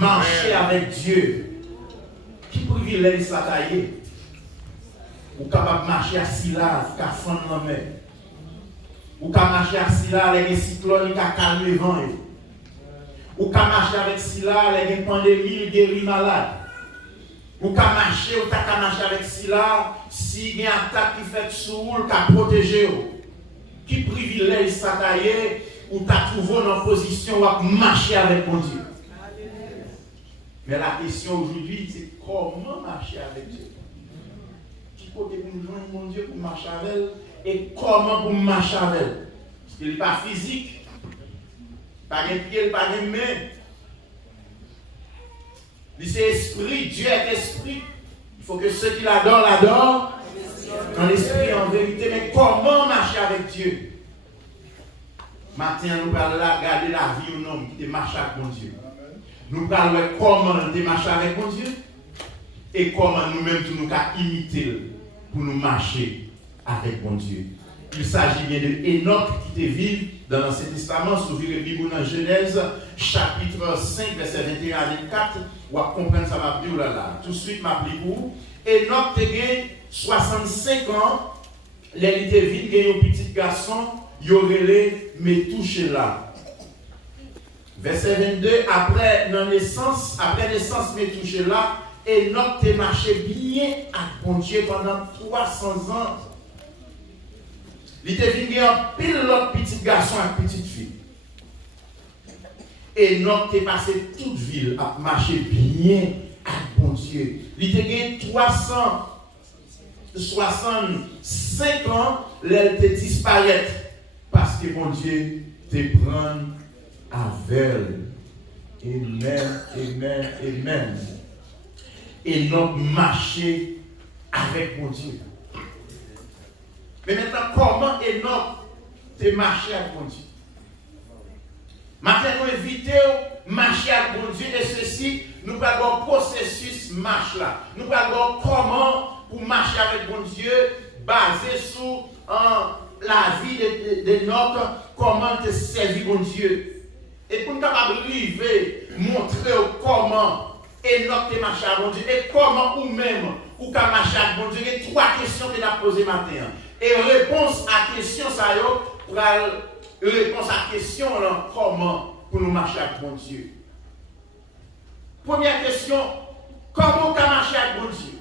Marcher avec Dieu. Qui privilège ça tailler? Ou capable de marcher à Silla, qui a fond dans la mer. Ou capable de marcher à Silla, les cyclones qui a calmé le vent. Ou capable de marcher avec Silla, les pandémies, les guéris malades. Ou capable de marcher, ou capable de marcher avec Silla, si il y a une attaque qui fait sous qui a protégé. Qui privilège ça tailler, ou t'as trouvé dans position où marcher avec mon Dieu. Mais la question aujourd'hui, c'est comment marcher avec Dieu. Qui côté pour nous joindre mon Dieu pour marcher avec elle et comment pour marcher avec elle. Parce qu'il n'est pas physique, pas de pied, pas de main. C'est esprit, Dieu est esprit. Il faut que ceux qui l'adorent, l'adorent dans l'esprit en vérité. Mais comment marcher avec Dieu? Maintenant, nous allons regarder la vie d'un homme qui marche avec mon Dieu. Nous allons voir comment nous marcher avec mon Dieu et comment nous-mêmes nous imiter pour nous marcher avec mon Dieu. Il s'agit bien de Enoch qui était vivant dans l'Ancien Testament, si vous ouvrez la Bible dans Genèse, chapitre 5, verset 21 à 24, vous allez comprendre ça va dire là. Tout de suite, je vais pour vous. Enoch a 65 ans, il était vivant, il y a un petit garçon, il aurait touché là. Verset 22, après naissance, touché là, Enoch a marché bien avec mon Dieu pendant 300 ans. Il était venu en pile l'autre petit garçon et petite fille. Enoch a passé toute ville à marcher bien avec mon Dieu. Il était gagné 365 ans, elle te disparaître parce que mon Dieu te prend avec elle. Amen, amen, amen. Enoch marchait avec mon Dieu. Mais maintenant, comment Enoch te marcher avec mon Dieu? Maintenant, nous évitons de marcher avec mon Dieu et ceci, nous allons un processus marche là. Nous allons comment pour marcher avec mon Dieu basé sur la vie d'Enoch, comment te servir mon Dieu. Et pour nous arriver, montrer comment Enoch te marcher avec mon Dieu et comment ou même ou qu'à marcher avec mon Dieu. Il y a 3 questions que nous avons posées maintenant. Et réponse à la question, ça y est, réponse à la question, comment pour nous marcher avec mon Dieu. Première question, comment on peut marcher avec mon Dieu?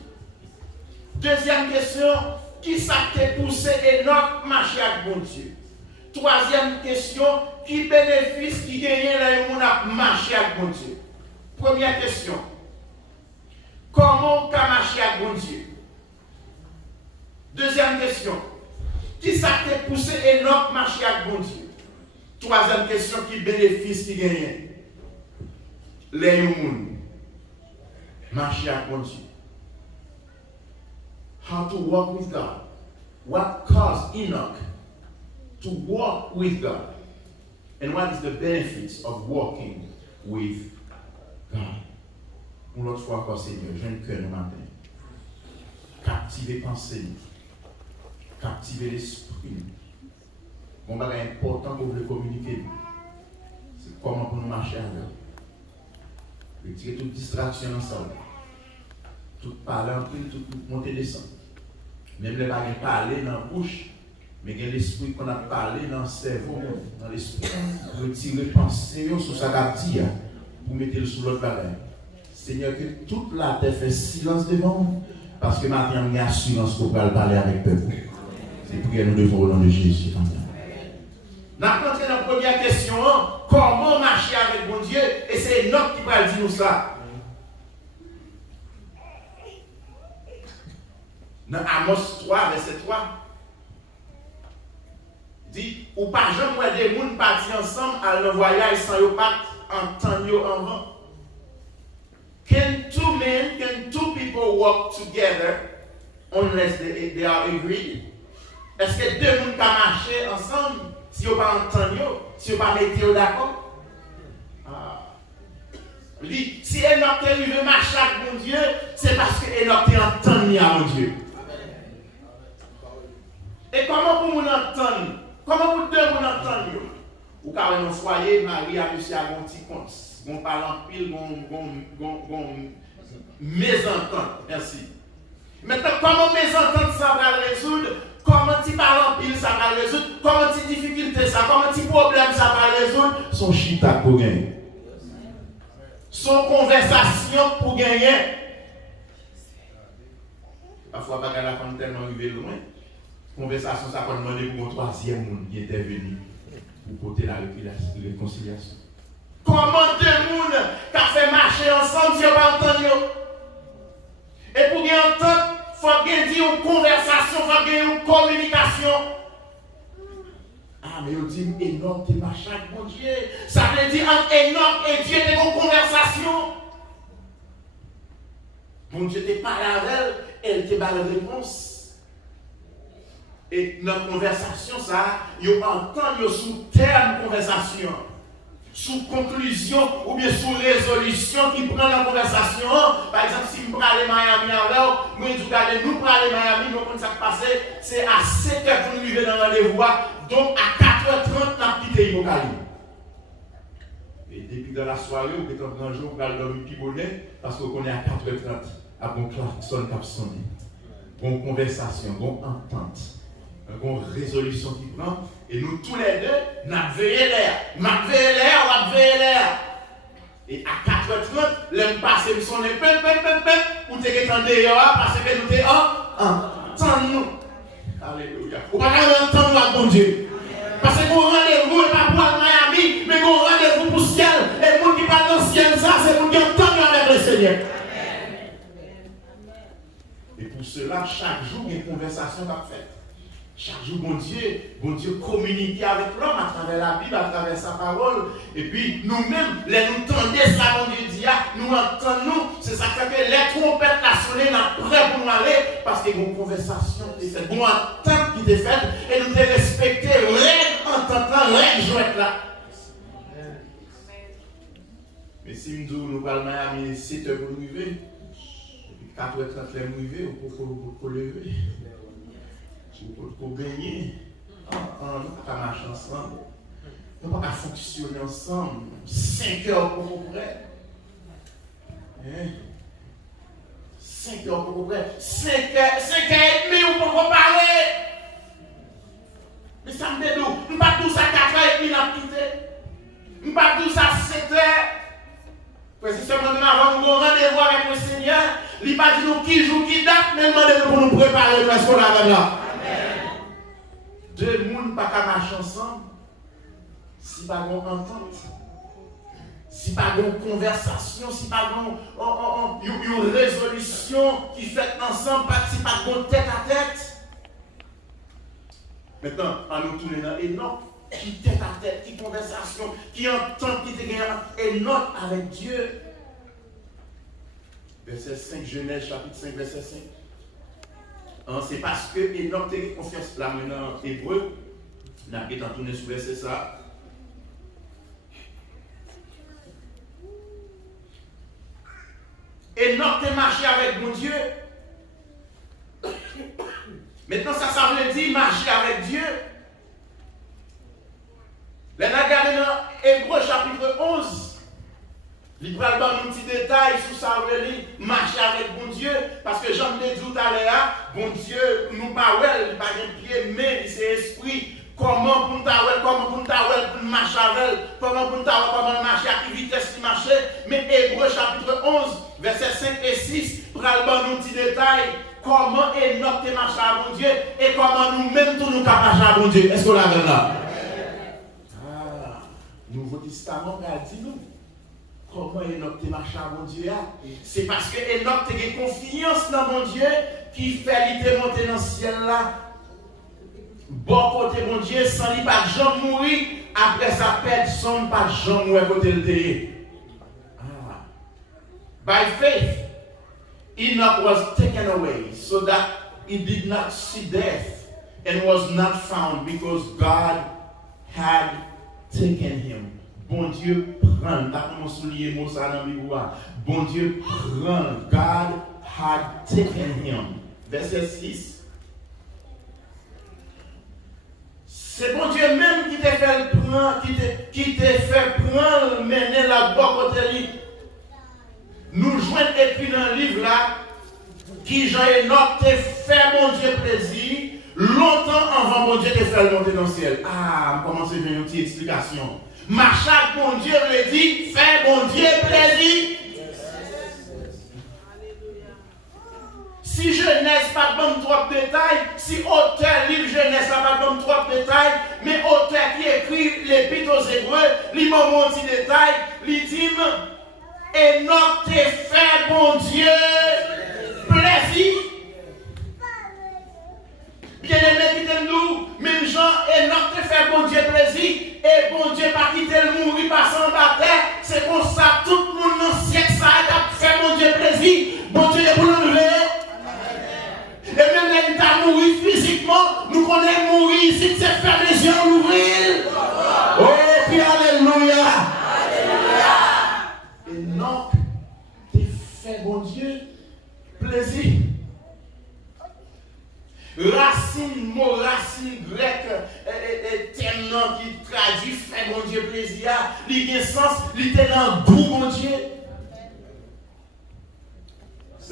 Deuxième question, qui ça t'a poussé Enoch marcher avec mon Dieu? Troisième question, qui bénéfice qui gagne là où on a marché avec mon Dieu? Première question, comment on peut marcher avec mon Dieu? Deuxième question, qui ça t'a poussé Enoch marcher avec mon Dieu? Troisième question, qui bénéfice qui gagne? Les gens marcher avec mon Dieu. How to walk with God. What caused Enoch to walk with God? And what is the benefits of walking with God? Pour l'autre fois encore, Seigneur, j'ai un cœur le matin. Captiver pensée, captiver l'esprit. Mon bagage important pour vous communiquer. C'est comment pour nous marcher avec. Retirer toute distraction ensemble. Tout parler en pile, tout monter descendre. Même les bagages parler dans la bouche, mais il y a l'esprit qu'on a parlé dans le cerveau, dans l'esprit. Retirer pensée sur sa captive pour mettre le sous l'autre bagage. Seigneur, que toute la terre fait silence devant nous, parce que maintenant, on a assurance pour parler avec le peuple. C'est pour que nous devons au nom de Jésus. Nous avons entré dans la première question, comment marcher avec mon Dieu? Et c'est Enoch qui va dire nous ça. Dans Amos 3, verset 3, dit, ou pas jamais des gens partis ensemble à le voyage sans yon pas entendre avant. Can two people walk together unless they are agreed? Est-ce que 2 gens peuvent marcher ensemble si vous ne pas entendre, si vous ne pas mettre d'accord? Si Enoch veut marcher avec mon Dieu, c'est parce que Enoch entend à mon Dieu. Et comment pour nous entendre? Comment pour 2 nous entendre? Ou quand on foyer, Marie a monsieur à mon petit compte. on parle en pile, on mésentente. Merci. Maintenant, comment mésentente ça va le résoudre? Comment tu parles en pile ça va le résoudre? Comment tu difficulté ça? Comment tu problème ça va le résoudre? Son chita pour gagner. Son conversation pour gagner. Parfois, pas la femme tellement arrivé loin. Conversation, ça peut demander pour un troisième monde qui était venu pour porter la réconciliation. Comment deux mondes qui ont fait marcher ensemble si on pas entendu? Et pour bien entendre, il faut bien dire une conversation, il faut bien une communication. Ah, mais on dit Enoch, t'es machin, mon Dieu. Ça veut dire entre Enoch et Dieu, t'es une conversation. Mon Dieu, t'es pas avec elle te bat la réponse. Et notre conversation, ça, on entend sous terme conversation, sous conclusion ou bien sous résolution qui prend la conversation. Par exemple, si nous prenons Miami alors, nous prenons Miami, nous comme ça passe, c'est à 7h pour nous vivre dans le rendez-vous, donc à 4h30, nous avons quitté Imokali. Et depuis dans la soirée, ou peut-être dans un jour, on va dormir pibonnet, parce qu'on est à 4h30, à bon klaxon qui a sonné. Bonne conversation, bonne entente, bonne résolution qui prend. Et nous tous les deux, nous avons veillé l'air. Et à 4h30, l'homme passe, nous sommes ou tu es en dehors parce que nous sommes entendons. Alléluia. Ou pas entendre la bon Dieu. Parce que mon rendez-vous n'est pas pour Miami, mais mon rendez-vous pour le ciel. Et le monde qui parle dans le ciel, ça, c'est le monde qui entend avec le Seigneur. Et pour cela, chaque jour, il y a une conversation à faire. Chaque jour, bon Dieu communique avec l'homme à travers la Bible, à travers sa parole. Et puis, nous-mêmes, nous tendons ça, mon Dieu dit, nous entendons. C'est ça qui fait que les trompettes nationales sont prêtes pour nous aller, parce qu'il y a une conversation qui est faite, une entente qui est faite, et nous devons respecter règles entendant, règles jouettes là. Mais si nous parlons de Miami, 7 heures pour nous lever, 4h30 les mouiller pour lever, pour baigner, on pas marcher ensemble, on pas fonctionner ensemble, 5 heures pour près. 5 heures pour près, 5 heures et demie pour parler. Mais ça me dit d'où? Nous ne pas tous à 4h30 nous quitter. Nous ne pas tous à 7 heures. Parce que seulement avant nous rendez-vous avec le Seigneur, il n'a pas dit nous qui joue, qui date, mais demandez-nous pour nous préparer parce qu'on a là. Deux mondes pas qu'à marcher ensemble, si pas une entente, si pas une conversation, si pas une résolution qui fait ensemble, si pas une tête à tête. Maintenant, on nous tourner dans Enoch. Qui tête à tête, qui conversation, qui entend, qui te gagne, et note avec Dieu. Verset 5, Genèse chapitre 5, verset 5. C'est parce que Enoch t'a confiance là maintenant en hébreu. On a peut-être tourné sur verset ça. Enoch t'a marché avec mon Dieu. Maintenant, ça veut dire marcher avec Dieu. Là, on a regardé dans Hébreu chapitre 11. Il va avoir un petit détail sur ça, marcher avec bon Dieu. Parce que j'en ai dit tout à l'heure, bon Dieu, nous parle, il pas de pied, mais c'est esprit. Comment pour marcher avec, comment marcher, à quelle vitesse il marche. Mais Hébreu chapitre 11, versets 5 et 6, pour avoir un petit détail. Comment Enoch te marche à bon Dieu et comment nous-mêmes tous nous marcher à bon Dieu. Est-ce qu'on l'a vu là? Nouveau Testament a dit nous. Comment Enoch te marche à mon Dieu? C'est parce que Enoch te a confiance dans mon Dieu qui fait lui monter dans le ciel là. Bon côté mon Dieu, sans lui pas de gens mourir, après sa personne pas de gens mourir côté le terre. By faith, Enoch was taken away so that he did not see death and was not found because God had taken him. Bon Dieu prend. T'as comment souligner mot ça dans la Bible. Bon Dieu prend. God had taken him. Verset 6. C'est bon Dieu même qui t'a fait prendre, qui t'a fait prendre, mener la bonne côté. Nous joignons écrit dans le livre là, qui Jean-Enoch t'a fait bon Dieu plaisir, longtemps avant bon Dieu t'a fait monter dans le ciel. Ah, on commence à faire une petite explication. Marchak bon Dieu le dit, fait bon Dieu plaisir. Si Genèse pas de trop de détails, si auteur livre Genèse n'a pas de trop de détails, mais auteur qui écrit l'épître aux Hébreux, il m'a montré des détails, il dit Enoch te fait bon Dieu plaisir. Bien aimé qui t'aime nous, même Jean, Enoch te fait bon Dieu plaisir, et bon Dieu pas quitter le mourir, passer en bataille, c'est comme ça, tout le monde dans le siècle, ça a fait bon Dieu plaisir, bon Dieu est pour l'enlever. Et même quand il a mouru physiquement, nous connaissons mourir ici, c'est faire les yeux ouvrir. Oh, puis alléluia. Et non, tu fais bon Dieu plaisir. Racine grecque, terme qui traduit fait bon Dieu plaisir, il a un sens, il est dans le goût bon Dieu.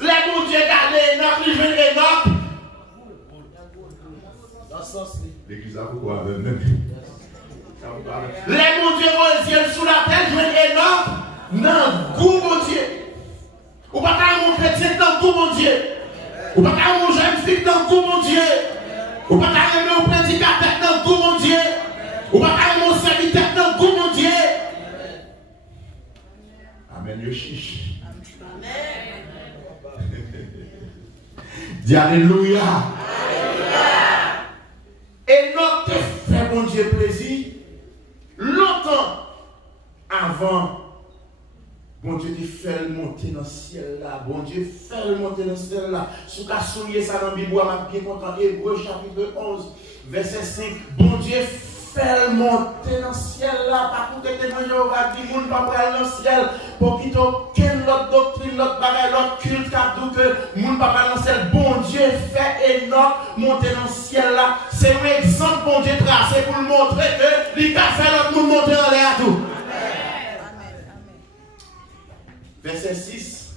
Les bon Dieu gardent Enoch, les jeunes Enoch. L'église a pourquoi même. Les bon Dieu rosiers sous la terre, jeunes Enoch, dans le goût bon Dieu. Ou pas qu'un mon chrétien dans le goût bon Dieu. Ou pas qu'un mon jeune fille dans le goût mon Dieu. Ou pas qu'un mon prédicateur dans le goût mon Dieu. Ou pas qu'un mon serviteur dans le goût mon Dieu. Amen, le chiche. Dis alléluia. Enoch te fait bon Dieu plaisir longtemps avant. Bon Dieu te fait monter dans le ciel là. Bon Dieu fait monter dans le ciel là. Si tu as souligné ça dans la Bible, je suis bien content. Hébreux chapitre 11, verset 5. Bon Dieu fait monter dans le ciel là. Par contre, tu es venu au va dire, monde pas aller dans le ciel. Pour qu'il y ait aucune autre doctrine, l'autre bagaille, l'autre culte, car que monde pas aller dans le ciel. Bon Dieu fait Enoch monter dans le ciel là. C'est un exemple, bon Dieu tracé pour le montrer que il a fait l'autre monde monter en l'air à tout. Verset 6.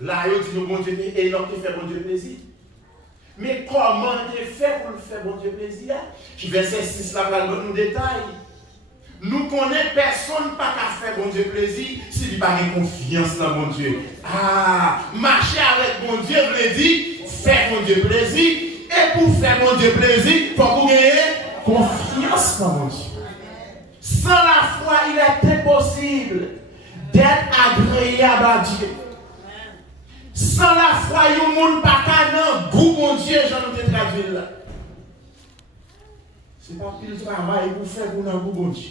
Là, il dit, bon Dieu, Enoch te fait bon Dieu plaisir. Mais comment tu fait pour le faire bon Dieu plaisir? Verset 6, là, va nous détail. Nous connaissons personne pas qu'à faire bon Dieu plaisir s'il n'y a pas de confiance dans bon Dieu. Ah, marcher avec bon Dieu, veut dire faire bon Dieu plaisir. Et pour faire bon Dieu plaisir, il faut que vous ayez confiance dans bon Dieu. Sans la foi, il est impossible d'être agréable à Dieu. Sans la foi, il y a un monde pas qu'à goût mon Dieu, j'en ai traduit là. Ce n'est pas pile travail pour faire pour un goût bon Dieu.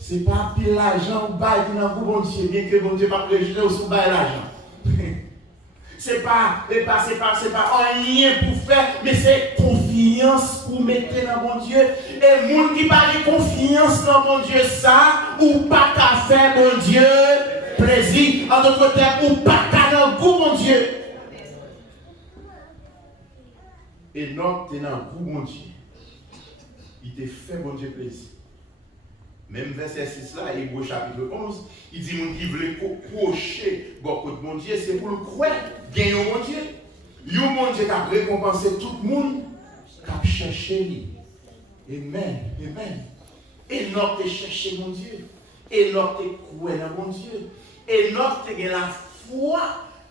Ce n'est pas pile l'argent ou bail pour un goût bon Dieu, bien que bon Dieu ne pas préjuger ou sous bail l'argent. C'est pas rien pour faire, mais c'est confiance pour mettre dans mon Dieu. Et les gens qui parlent confiance dans mon Dieu, ça, ou pas qu'à faire mon Dieu plaisir. En d'autres termes, ou pas qu'à dans le goût mon Dieu. Et non, tu es dans le goût mon Dieu. Il te fait mon Dieu plaisir. Même verset 6 là, Hébreux chapitre 11, il dit mon qui veut crocher beaucoup de mon Dieu, c'est pour le croire, gagner mon Dieu. Yon mon Dieu qui a récompensé tout le monde, qui a cherché lui. Amen, amen. Enoch te cherché mon Dieu. Enoch te croire dans mon Dieu. Enoch te gagné la foi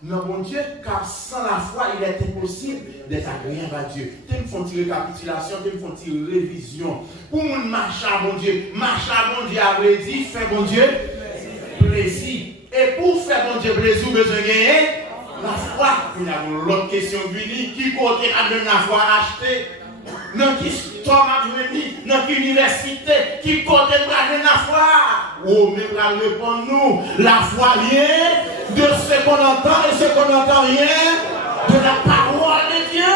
dans mon Dieu, car sans la foi, il est impossible d'être agréable à Dieu. Tu me font une récapitulation, tu me font une révision. Pour mon marcher à mon Dieu, avait dit, fais mon Dieu plaisir. Et pour faire mon Dieu plaisir, vous besoin de gagner la foi. Nous avons l'autre question venue, qui côté a donné la foi achetée? Dans qui store a venu? Dans quelle université? Qui côté a donné la foi? Oh, mais la réponse nous, la foi vient de ce qu'on entend et ce qu'on n'entend rien de la parole de Dieu.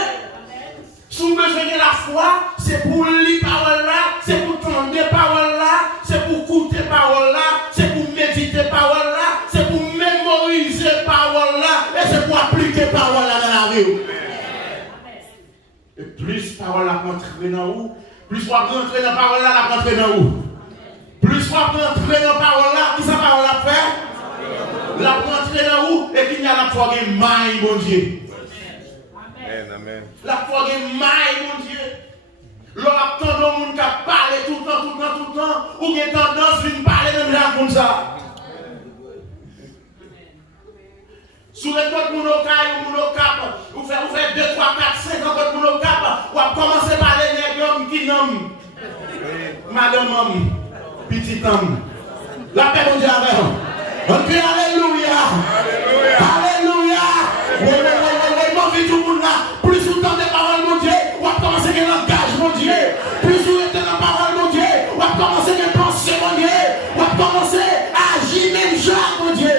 Si vous besoin de la foi, c'est pour lire parole là, c'est pour entendre parole là, c'est pour écouter parole là, c'est pour méditer parole là, c'est pour mémoriser parole là, et c'est pour appliquer parole là dans la vie. Et plus parole là rentre dans vous, Plus on rentrer dans la parole là, la rentrer dans où? Plus on rentrer dans la parole là, qui sa parole là fait? La rentrer dans où? Et qu'il y a la foi qui maille, mon Dieu. Amen. La foi qui maille, mon Dieu. L'on attend dans le monde qui parle tout le temps, ou qui a tendance à parler même là comme ça. Sous les autres monocailles ou monocapes, vous faites 2, 3, 4, 5 autres monocapes, ou à commencer par les nègres qui nomment madame homme, petit homme. La paix mon Dieu avec vous. On crie Alléluia. Alléluia. Mon vie tout le monde là, plus vous tendez parole mon Dieu, ou à commencer avec un langage mon Dieu, plus vous êtes dans la parole mon Dieu, ou à commencer avec un pensée mon Dieu, ou à commencer à agir même genre mon Dieu.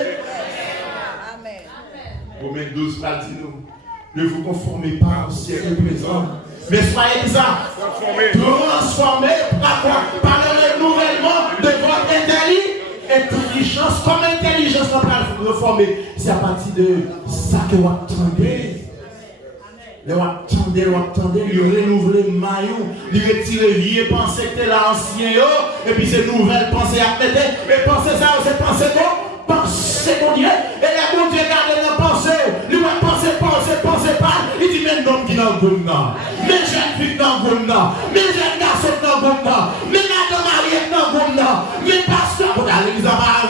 Romains 12 va dire nous, ne vous conformez pas au siècle présent, mais soyez transformés par quoi? Par le renouvellement de votre intelligence. Comme intelligence on va vous reformer, c'est à partir de ça que vous attendez. Vous attendez, vous renouvelez le maillot, vous retirez vieille pensée que là ancien, et puis c'est nouvelle pensée à mettre, et pensez ça, c'est pensée quoi? Pensez mon Dieu, et là mon Dieu garde la pensée, lui va penser pas, il dit même l'homme qui dans le goût, mes jeunes filles dans le goût, mes jeunes garçons dans le goût, mes madame mariées dans le goût, mes pasteurs, pour aller les avoir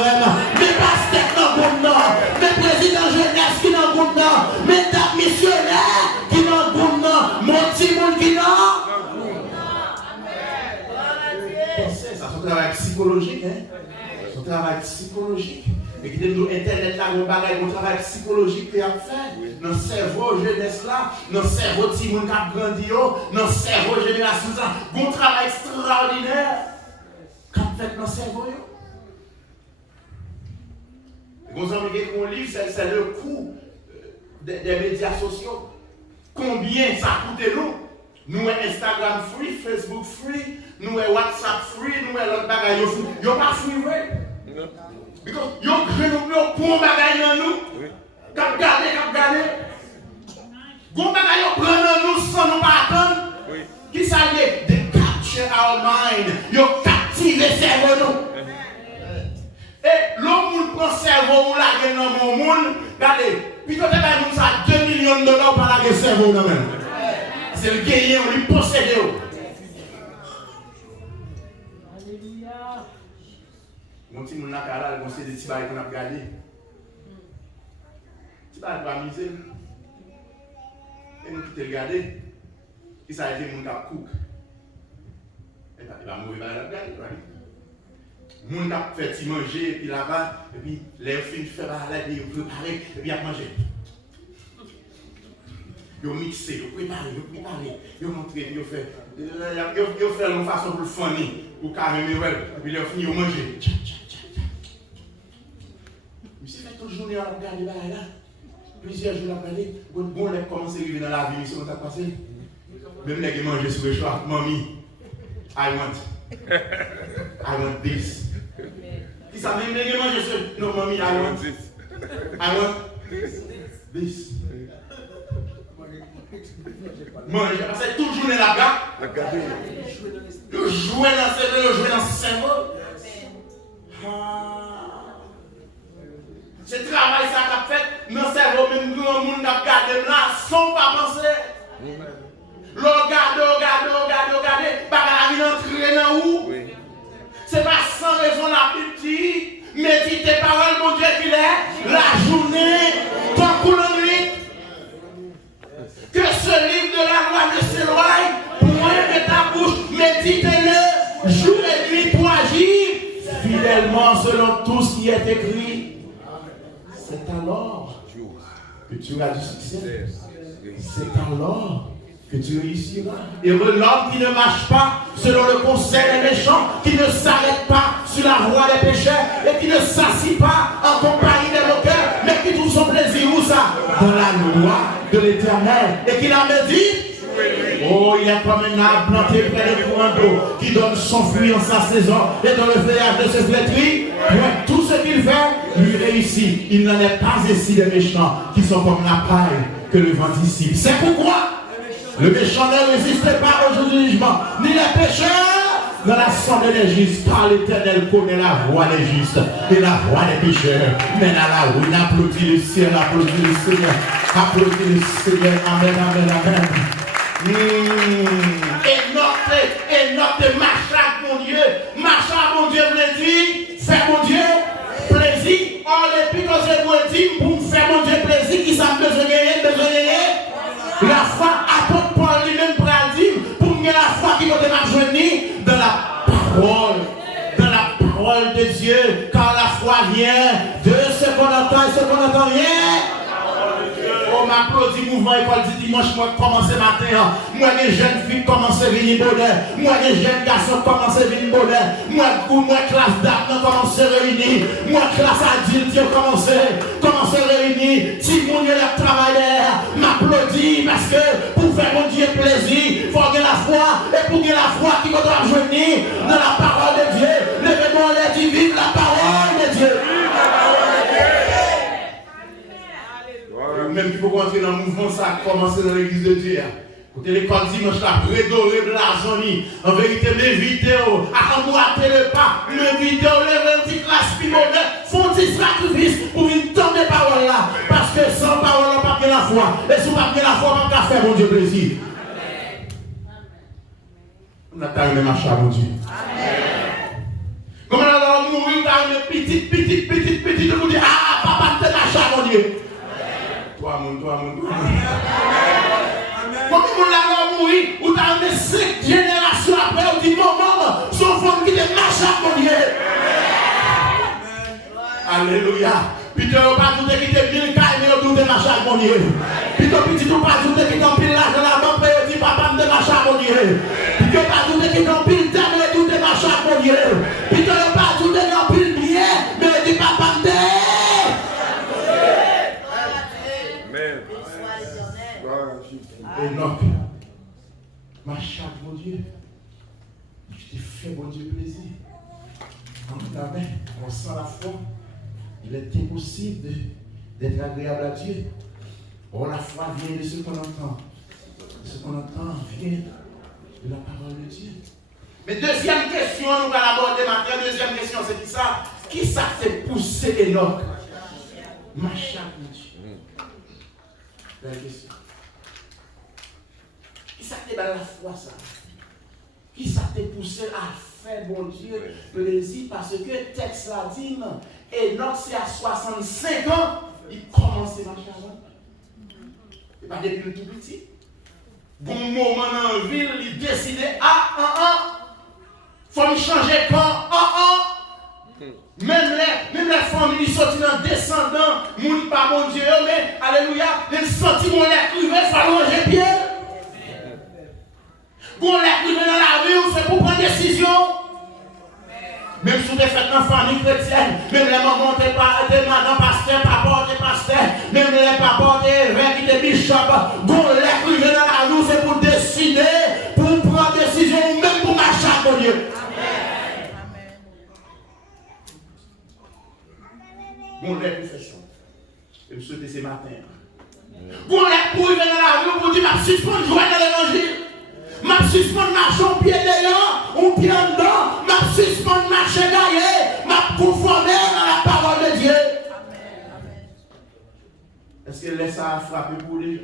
mes pasteurs dans le goût, mes présidents jeunesse qui dans le goût, mes dames missionnaires qui dans le goût, mon petit monde qui dans. Pensez, ça c'est un travail psychologique, hein? C'est un travail psychologique. Et qui dit Internet là, un travail psychologique qui a fait dans le cerveau jeunesse là, dans le cerveau de Timon qui a grandi, dans le cerveau génération là, un travail extraordinaire qui a fait dans le cerveau. Vous avez qu'on livre, c'est le coût des médias sociaux. Combien ça coûte nous? Nous Instagram free, Facebook free, nous WhatsApp free, nous l'autre bagaille free. Yo pas free, ouais? Because yo pour bagaille dans nous. Cap garder. Gon bagaille yo prend dans nous sans nous pas attendre. Qui ça y they capture our mind. Yo captive le cerveau nous. Et l'homme prend cerveau ou la gagne dans mon monde, regardez, puis quand nous ça 2 millions de dollars par la cerveau dans même. C'est le gagnant, on lui possède. Alléluia. Mon petit moun n'a pas là, on sait des petits bails qu'on a regardé. Petit bail pour amuser. Et nous qui te regarder, qui ça a été mon cap cook. Et pas de mauvais bail à regarder. Moun cap fait manger, et puis là-bas, et puis les filles font balade, ils préparent, et puis à manger. Ils mixé, ils préparent, ils montrent, ils font une façon pour le funny, pour carrément, et puis ils finissent de manger. Mais c'est fait toute journée à regarder là, plusieurs jours à regarder, bon, les commencent à arriver dans la vie, c'est comme ça passé. Même les gens mangent sur le choix, Mommy, I want this. Qui ça même les gens mangent sur no, Mommy, I want this. I want this. Manger, parce que toute journée là-bas, le jouer dans le cerveau. C'est travail ça qu'a fait, dans le cerveau, même tout le monde a regardé là, sans pas penser. Regardez, pas la vie d'entrer dans où. C'est pas sans raison la petite, méditez parole, mon Dieu qu'il est, la journée, ton coup de nuit. Que ce livre de la loi ne s'éloigne, point de ta bouche, méditez-le, jour et nuit pour agir fidèlement selon tout ce qui est écrit. C'est alors que tu auras du succès. C'est alors que tu réussiras. Heureux l'homme qui ne marche pas selon le conseil des méchants, qui ne s'arrête pas sur la voie des pécheurs et qui ne s'assit pas en compagnie des moqueurs, mais qui trouve son plaisir où ça? Dans la loi de l'Éternel. Et qui la médite. Oh, il est comme un arbre planté près des courants d'eau qui donne son fruit en sa saison et dans le feuillage de ses flétries. Tout ce qu'il fait lui réussit. Il n'en est pas ici des méchants qui sont comme la paille que le vent dissipe. C'est pourquoi Le méchant ne résiste pas au jour du jugement, ni les pécheurs dans l'assemblée des justes, car l'Éternel connaît la voie des justes et la voie des pécheurs. Mais à la ruine, applaudit le ciel, applaudit le Seigneur, applaudit le Seigneur. Amen, amen, amen. Et notre marche, mon Dieu, marche, mon Dieu, vous dit, fais mon Dieu plaisir. Or, les pics, vous dit, pour faire mon Dieu plaisir, qui s'en besoin de gagner. La foi, apôtre Paul lui-même prédit, pour que la foi qui va te dans la parole de Dieu, car la foi vient de ce qu'on entend et ce qu'on n'entend rien. On m'applaudit mouvement école du dimanche, moi commence matin. Moi les jeunes filles commencent à venir bonheur. Moi les jeunes garçons commencent à venir bonheur. Moi classe d'âme commence à réunir. Moi classe adulte commence à réunir. Si mon Dieu le travailleur m'applaudit parce que pour faire mon Dieu plaisir, il faut avoir la foi. Et pour avoir la foi qui va rejoindre dans la parole de Dieu. Levez-moi les dit vive la parole de Dieu. Même qu'il faut rentrer dans le mouvement, ça a commencé dans l'église de Dieu. Côté l'école dimanche, la prédorée de la zone. En vérité, mes vidéos, à emboîter le pas, mes vidéos, les petits classes pimonées, font des sacrifices pour une tomber des paroles là. Parce que sans parole, on n'a pas bien la foi. Et si on n'a pas bien la foi, on n'a pas faire mon Dieu plaisir. On a terminé ma chère, mon Dieu. Comment on a mourir, on a une petite, on dit, ah, papa, t'es ma chère, mon Dieu. Toi, mon. Comment on l'a mourir, ou t'as une 5 générations après, on dit, maman, son femme qui te marche à mon Dieu. Alléluia. Puis tu n'as pas douté qu'il te bien calme, mais tu te marche à mon Dieu. Puis tu n'as pas douté qu'il t'en pile l'argent dans la banque, mais tu dis, papa, me marche à mon Dieu. Puis tu n'as pas douté qu'il t'en pile terre, mais tu te marche à mon Dieu. Puis tu n'as pas douté qu'il t'en pile bien, mais tu dis, papa, me Enoch, ma chère, mon Dieu, je t'ai fait, mon Dieu, plaisir. En ta main, on sent la foi. Il est impossible d'être agréable à Dieu. Or, la foi vient de ce qu'on entend. Ce qu'on entend vient de la parole de Dieu. Mais deuxième question, nous allons aborder maintenant. Deuxième question, c'est qui ça? Qui ça fait pousser Enoch? Ma chère, mon Dieu. La question. Qui ça t'a la foi ça? Qui ça t'a poussé à faire, mon Dieu, plaisir? Parce que le texte l'a dit, Enoch, c'est à 65 ans, il commence à marcher avant. Et pas depuis le tout petit. Bon moment dans la ville, il décidait, faut me changer quand, Même les familles sortent dans descendants, moun pas mon Dieu, mais alléluia, les sentis mon lait privé, il faut manger pied. Bon lait privé dans la vie, c'est pour prendre décision. Même si vous êtes fait dans la famille chrétienne, même les mamans n'étaient pas madame pasteur, papa était pasteur, même les papas étaient évêques, étaient bishop. Bon lait privé dans la vie, c'est pour décider, pour prendre décision, même pour marcher à mon Dieu. Bon lait pour faire ça. Et vous souhaitez ce matin. Bon lait pour venir dans la vie, pour dire, ma suspendre jouer dans l'évangile. Ma suspendre marcher au pied dedans, au pied en dedans. Ma suspendre marcher derrière. Ma conformer dans la parole de Dieu. Est-ce qu'elle laisse ça frapper pour les gens?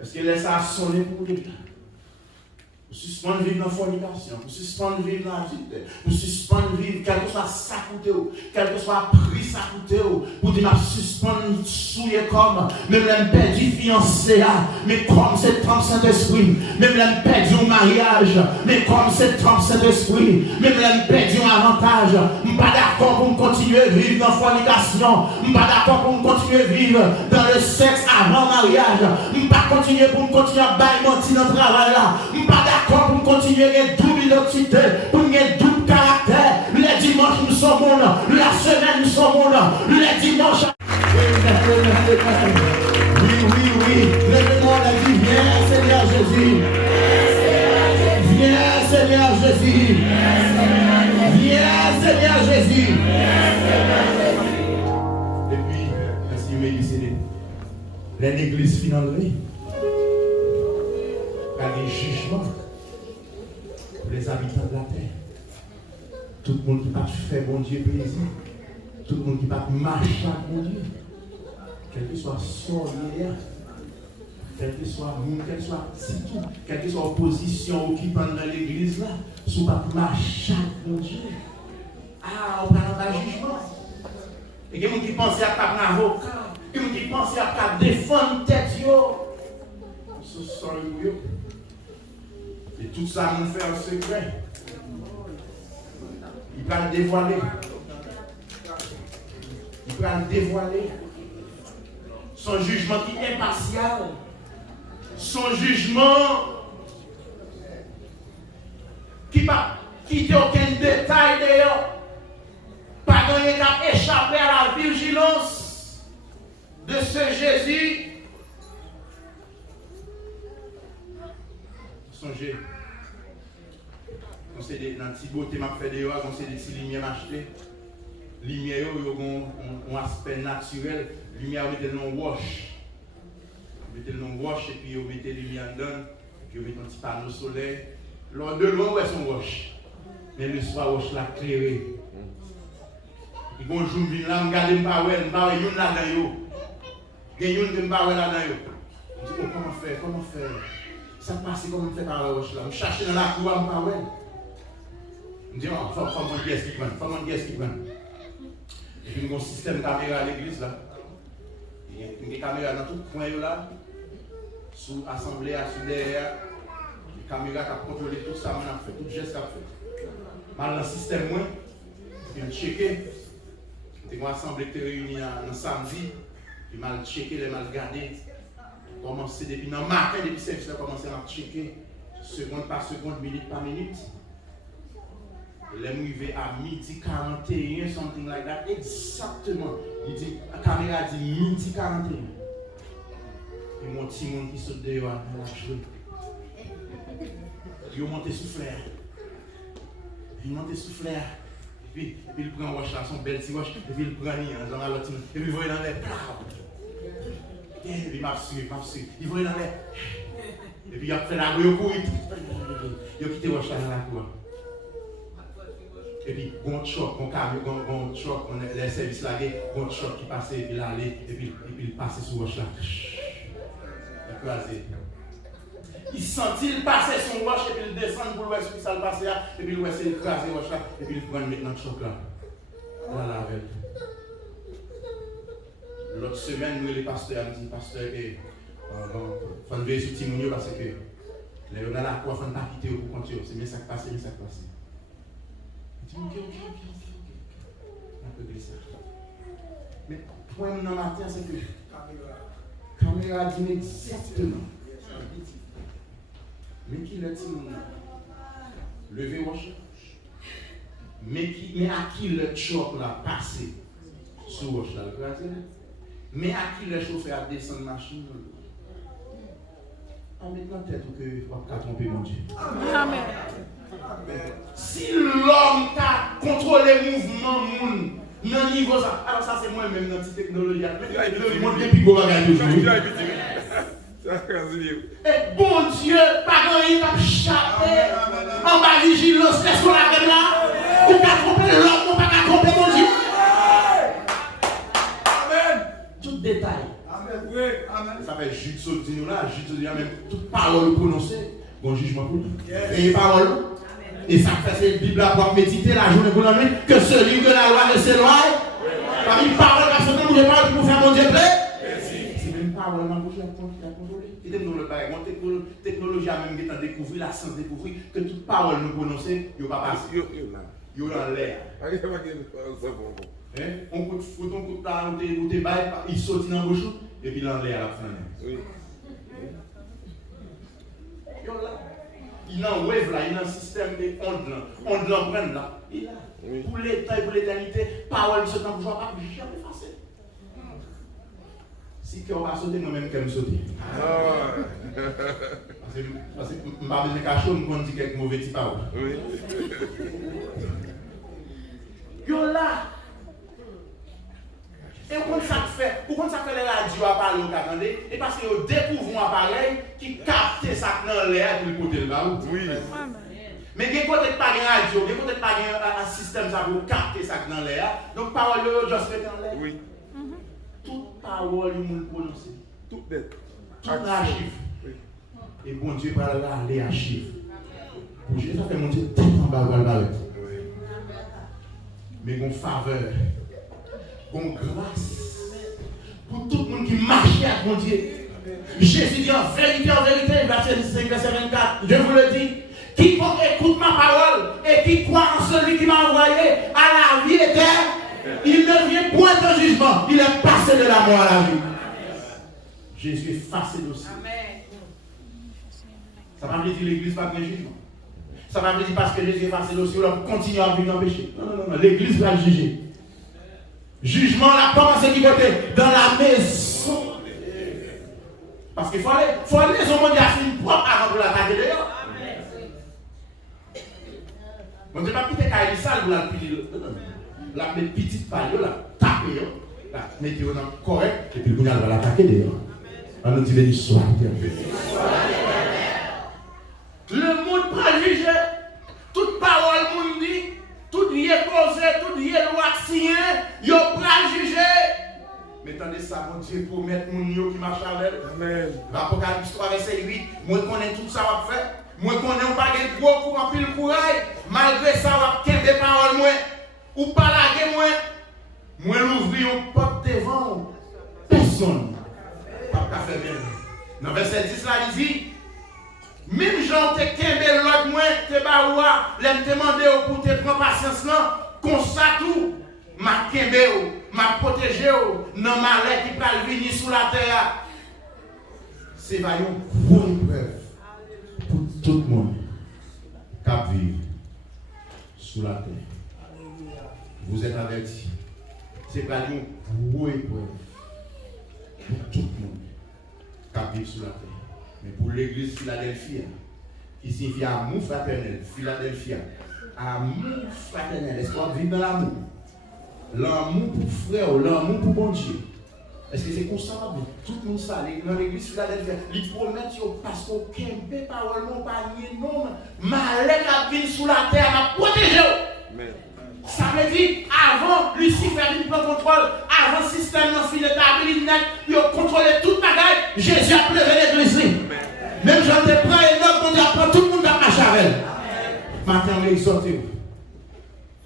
Est-ce qu'elle laisse ça sonner pour les gens? Pour suspendre vivre dans la fornication, pour suspendre vivre dans l'adultère, pour suspendre vivre, quel que soit ça coûte, quel que soit prix ça coûte, pour dire, suspendre souiller comme, même les perdu fiancé, mais comme c'est trempe Saint-Esprit, même les perdu au mariage, mais comme c'est trempe Saint-Esprit, même les perdu un avantage, je ne suis pas d'accord pour continuer à vivre dans la fornication, je ne suis pas d'accord pour continuer à vivre dans le sexe avant le mariage, je ne suis pas continuer pour continuer à bailler mentir dans le travail là, je ne suis pas d'accord pour continuer à une double identité, pour une double caractère. Les dimanches nous sommes bons, la semaine nous sommes bons, les dimanches. Oui. Lève-moi la vie, viens Seigneur Jésus. Viens Seigneur Jésus. Viens Seigneur Jésus. Et puis, merci, l'église finale. Tout le monde qui va faire bon Dieu plaisir. Tout le monde qui va marcher avec bon Dieu. Quel que soit son hier, quel que soit monde, quel que soit tout, quelle que soit opposition occupant dans l'église là, si on va marcher avec bon Dieu. Ah, on parle d'un jugement. Et il y a des gens qui pensent à faire un avocat, il y a des gens qui pensent à faire défendre tête. Ce sont les gens. Et tout ça, nous fait un secret. Il va le dévoiler. Il va le dévoiler. Son jugement qui est impartial. Son jugement qui ne va quitter aucun détail d'ailleurs. Pas gagner qu'à échapper à la vigilance de ce Jésus. Songez. Quand c'est des petits beautés m'a fait dehors, quand c'est des petites lumières achetées. Lumière ont un aspect naturel. Lumière mettez le nom wash. Mettez le nom wash et puis vous mettez lumière dedans. Puis vous mettez un petit panneau solaire. Lors de loin, ouais son wash. Mais le soir wash l'a clairé. Et bon jour vient là, regardez pas ouais, pas une là dedans yo. Gagne une de pas ouais là dedans yo. Je dis comment faire? Ça passe comment faire par la wash là. Je cherche dans la cour pas ouais. Je dis faut mon guest qui prend. Et puis nous avons un système de caméra à l'église là. Il y a des caméras dans tout le coin là. Sous assemblée, sous derrière. Les caméras qui contrôlent tout ça, on a fait, tout geste qu'on a fait. Mal dans le système, moi, il checké. Nous avons assemblée qui réunie un samedi. Puis mal checké, les mal gardé. Commencé depuis le matin, depuis 5 heures, commencé à checker. Seconde par seconde, minute par minute. Les arrivé à midi 41, something like that. Exactement. Il dit, la caméra dit midi 41. Et mon petit monde qui saute dehors, il a joué. Il a monté sous flair. Et puis il prend un wash là, son bel petit wash. Et puis il prend un genre à l'autre. Et puis il voit dans l'air. Et puis il m'a suivi. Il voit dans l'air. Et puis il a fait la gueule, il a quitté le wash là dans la cour. Et puis, bon choc, on les services là, bon choc qui passait, et puis l'aller, et puis il passait sous roche là. Il croisé. Il sentit passer son roche, et puis il descend pour voir ce qui ça le passait là, et puis il voit c'est écrasé roche là, et puis il prend maintenant le choc là. Là, la veille. L'autre semaine, nous, les pasteurs, nous dit, pasteur, il faut veiller sur petit mounio parce que les gens dans la cour, il ne faut pas quitter pour continuer. C'est bien ça qui passe, Ok. On peut dire ça. Mais le point dans la matin, c'est que la caméra dit exactement. Mais qui l'a dit levé roche. Mais à qui le choc l'a passé sur roche là, mais à qui le chauffeur a descendu la machine. En mettant tête que on va tromper mon Dieu. Amen. Si l'homme a contrôlé le mouvement, dans le niveau ça, alors ça c'est moi-même dans cette technologie. Le monde bien plus beau bagage aujourd'hui. Et bon Dieu, pas de rien à chaper. En bas vigilance, qu'est-ce qu'on a fait là? On pas tromper l'homme, on pas tromper mon Dieu. Amen. Tout détail. Amen. Ça fait juste ce dit nous là, juste dire même toute parole prononcée, bon jugement pour nous. Et parole. Et ça fait cette Bible là pour méditer la journée pour la nuit, que celui de la loi ne s'éloigne. Par une parole, parce que nous ne parlons pour faire mon Dieu plaît. C'est même parole, ma bouche, la contrôler. Et nous le bail, mon technologie a même découvert, la science découvert que toute parole nous prononcer, il n'y a pas passé. Il y a dans l'air. On coup de foot, on coup de talent, on te bail, il saute dans le bouchon, et puis dans l'air à la fin. Oui. Il y a un wave là, il y a un système de ondes l'empreinte là. Il a. Oui. Pour l'état et pour l'éternité, parole ce temps, je ne vais pas jamais passer. Si on va sauter, moi-même, je vais sauter. Parce que je ne vais pas besoin de cacher, je vais dire quelques mauvais petites paroles. Oui. Yo là. Et pourquoi ça fait les radios à parler au Canada? Et parce qu'ils découvrent un appareil qui capte ça dans l'air pour le côté de là. Oui. Mais il y a peut-être pas de radio, il y a peut-être pas un système ça pour capter ça dans l'air. Donc, parole, juste fait en l'air. Oui. Toute parole, il nous prononce. Tout net. Tout archive. Oui. Et bon Dieu parle là, les archives. Pour Jésus, ça fait monter tout en bas, Oui. mais une faveur, une grâce pour tout le monde qui marche avec mon Dieu. Jésus dit en vérité, verset 5, verset 24, je vous le dis, quiconque écoute ma parole et qui croit en celui qui m'a envoyé à la vie éternelle, il ne vient point de jugement, il est passé de la mort à la vie. Jésus est facile aussi. Ça va me dire l'église pas de jugement. Ça va me dire parce que Jésus est facile aussi, on continue à vivre dans le péché. Non, l'église va le juger. Jugement là, commencé qui côté? Dans la maison. Parce qu'il faut aller les hommes qui une propre avant de l'attaquer d'ailleurs. On ne peut pas quitter Kaïli sale pour la pile. La petite paille, la taper, la mettre dans le correct, et puis vous allez l'attaquer d'ailleurs. On nous dit l'histoire. Le monde pas juger. Toute parole, monde dit, tout lié causé, tout lié loi signé, yo pas juger. Mais attendez ça, mon Dieu, pour mettre mon yo qui marche avec elle. Amen. L'Apocalypse 3, verset 8, moi je connais tout ça va faire. Moi je connais pas de gros coup en pile courage. Malgré ça, on va des paroles moi. Ou pas laguer moi. Moi l'ouvrir une porte devant. Personne. Pas qu'à faire bien. Dans verset 10 là, il dit, même gens te kembe l'autre moi, te baoua, l'aime demander pour te prendre patience là, comme ça tout, ma kembe m'a protégé non malheur qui va venir sous la terre. C'est une bonne preuve pour tout le monde qui vit sous la terre. Vous êtes avertis. C'est pas une bonne preuve pour tout le monde qui vit sous la terre. Mais pour l'église Philadelphia, qui signifie amour fraternel, Philadelphia, amour fraternel, est-ce qu'on vit dans l'amour? L'amour pour frère, l'amour pour bon Dieu. Est-ce que c'est comme ça? Tout le monde ça, dans l'église Philadelphia, ils promettent parce qu'on kembe parolement pas nier non, malheur qui vient sous la terre, m'a protégé. Ça veut dire, avant Lucifer vient prendre contrôle, avant le système non fil établi, il a contrôlé toute la bagaille, Jésus a pleuré l'église. Même j'en te prends et l'autre, on apprend tout le monde à marcher avec elle. Maintenant, on exhorte.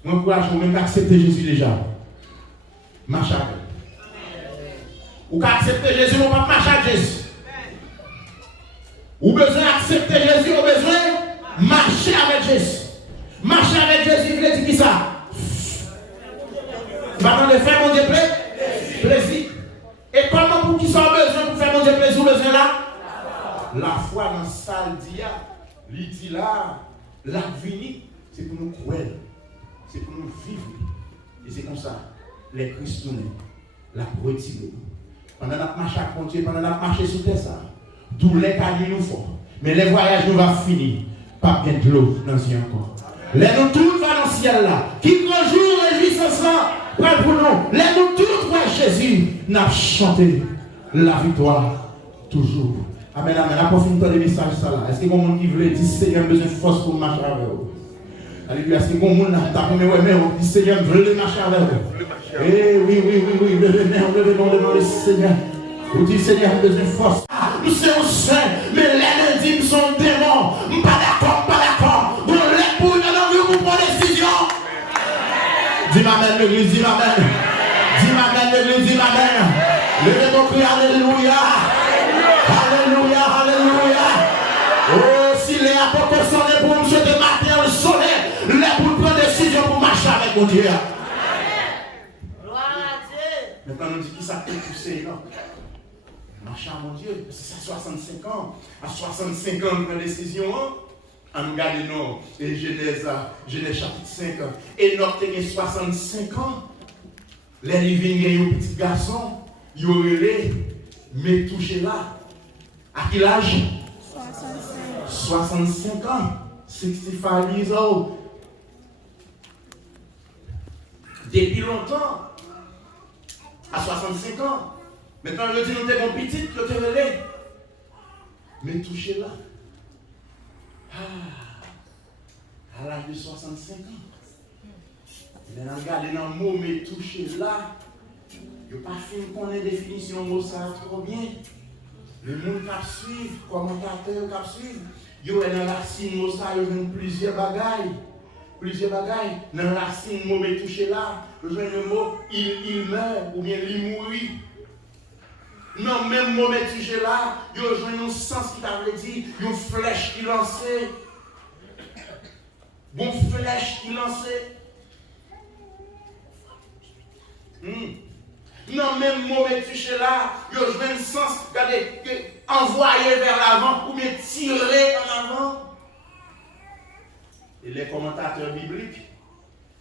Moi, encourage même d'accepter Jésus déjà. Marche avec elle. Ou qu'accepter Jésus, on va marcher avec Jésus. Ou besoin d'accepter Jésus, ou besoin de marcher avec Jésus. Marcher avec Jésus, il veut dire qui ça? Va le faire mon Dieu plaisir. Et comment pour qui soit besoin pour faire mon Dieu plaisir, besoin là? La foi dans salle dia, il dit là, la vie, c'est pour nous croire, c'est pour nous vivre. Et c'est comme ça, les Christiens, la retirer. Pendant notre marche à Dieu, pendant notre marche sur terre, ça, d'où les cahiers nous font. Mais les voyages nous vont finir, pas bien de l'eau dans le ciel encore. Les nous tous va dans le ciel là, qui grand jour réjouissance là, prêt pour nous. Les nous tous voir Jésus, n'a chanté la victoire toujours. Amen, amen. La profondeur des messages, ça là. Est-ce qu'il y a quelqu'un qui veut dire Seigneur, besoin de force pour marcher avec vous? Alléluia. Est-ce qu'il y a quelqu'un qui a dit Seigneur, veut marcher avec vous? Eh oui, le nom du Seigneur. Vous dites Seigneur, besoin de force. Nous sommes saints, mais les lundis, nous sommes démons. Pas d'accord. Vous l'êtes pour nous pour décision. Dis m'amen, l'église, dis m'amen. Dis m'amen, l'église, dis m'amen. Le démon crie Alléluia. Alléluia. Oh, si les apôtres sont pour nous de matin le soleil, les pour prendre décision pour marcher avec mon Dieu. Gloire à Dieu. Maintenant, on dit qui ça peut pousser, non? Marcher à mon Dieu, c'est à 65 ans. À 65 ans, on prend décision. On regarde non, et Genèse chapitre 5. Enoch a 65 ans. Les living et un petit garçon, il aurait mais touché là. À quel âge? 65 ans. 65 years old. Depuis longtemps. À 65 ans. Maintenant, je dis, nous sommes petits, nous sommes relais. Mais touchez là. à l'âge de 65 ans. Et là, regardez dans le mot, mais touché là, il n'y a pas fini qu'on ait définition mot ça trop bien. Le monde qui suit, commentateur qui suit, il y a dans la racine mot ça, il y a plusieurs bagailles. Plusieurs bagailles. Dans la racine mot, mais touché là, le mot, il meurt ou bien il mourit. Non, même mot, mais touché là, il y a un sens qui t'avait dit, il y a une flèche qui lançait. Bon flèche qui lançait. Non, même mauvais touché là, il y a un sens, regardez, envoyer vers l'avant ou bien tirer en avant. Et les commentateurs bibliques,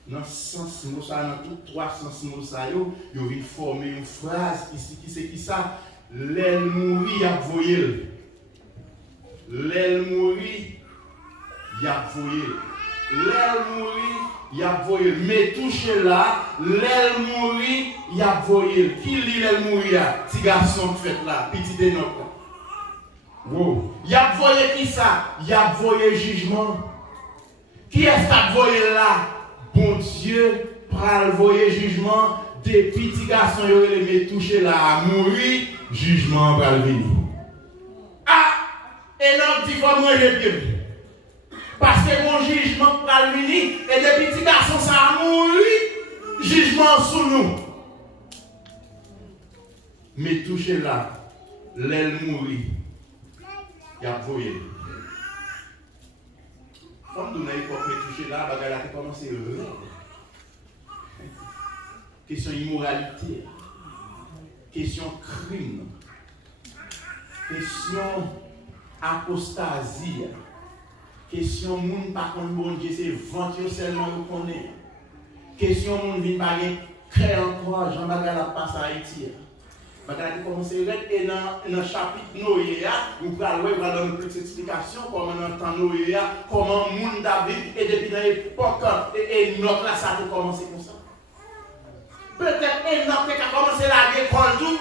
dans ce sens, dans tous trois sens, ils ont formé une phrase ici, qui ça? L'aile mourit, a voyé. L'aile mourit, y a voyé. L'aile mourit, y a voyé. Mais touché là, l'aile mourit, y a voyé. Qui lit l'aile mourit? Petit garçon qui fait là, petit dénote. Wow. Y a voyé qui ça? Y a voyé jugement. Qui est-ce qui a voyé là? Bon Dieu, pral voyé jugement. Des petits garçons, ils ont touché là, à mourir, jugement pral venir. Ah! Et l'homme dit, il faut manger bien. Parce que mon jugement pral venir, et des petits garçons, ça a mouru, jugement sous nous. Mais touché là, l'aile mourit, il a voyé. Comme nous n'avons pas touché là, la a commencé à question immoralité, question crime, question apostasie, question moun pas contre bon Dieu, c'est venture seulement nous connaît. Question moun vient pas créer encore, Jean Bagala passe à Haïti. Bagala qui commence et dans le chapitre Noé, nous allons voir une petite explication comment on entend Noé, comment moun David et depuis l'époque et notre là ça a commencé comme ça. Peut-être Enoch qui a commencé l'école tout.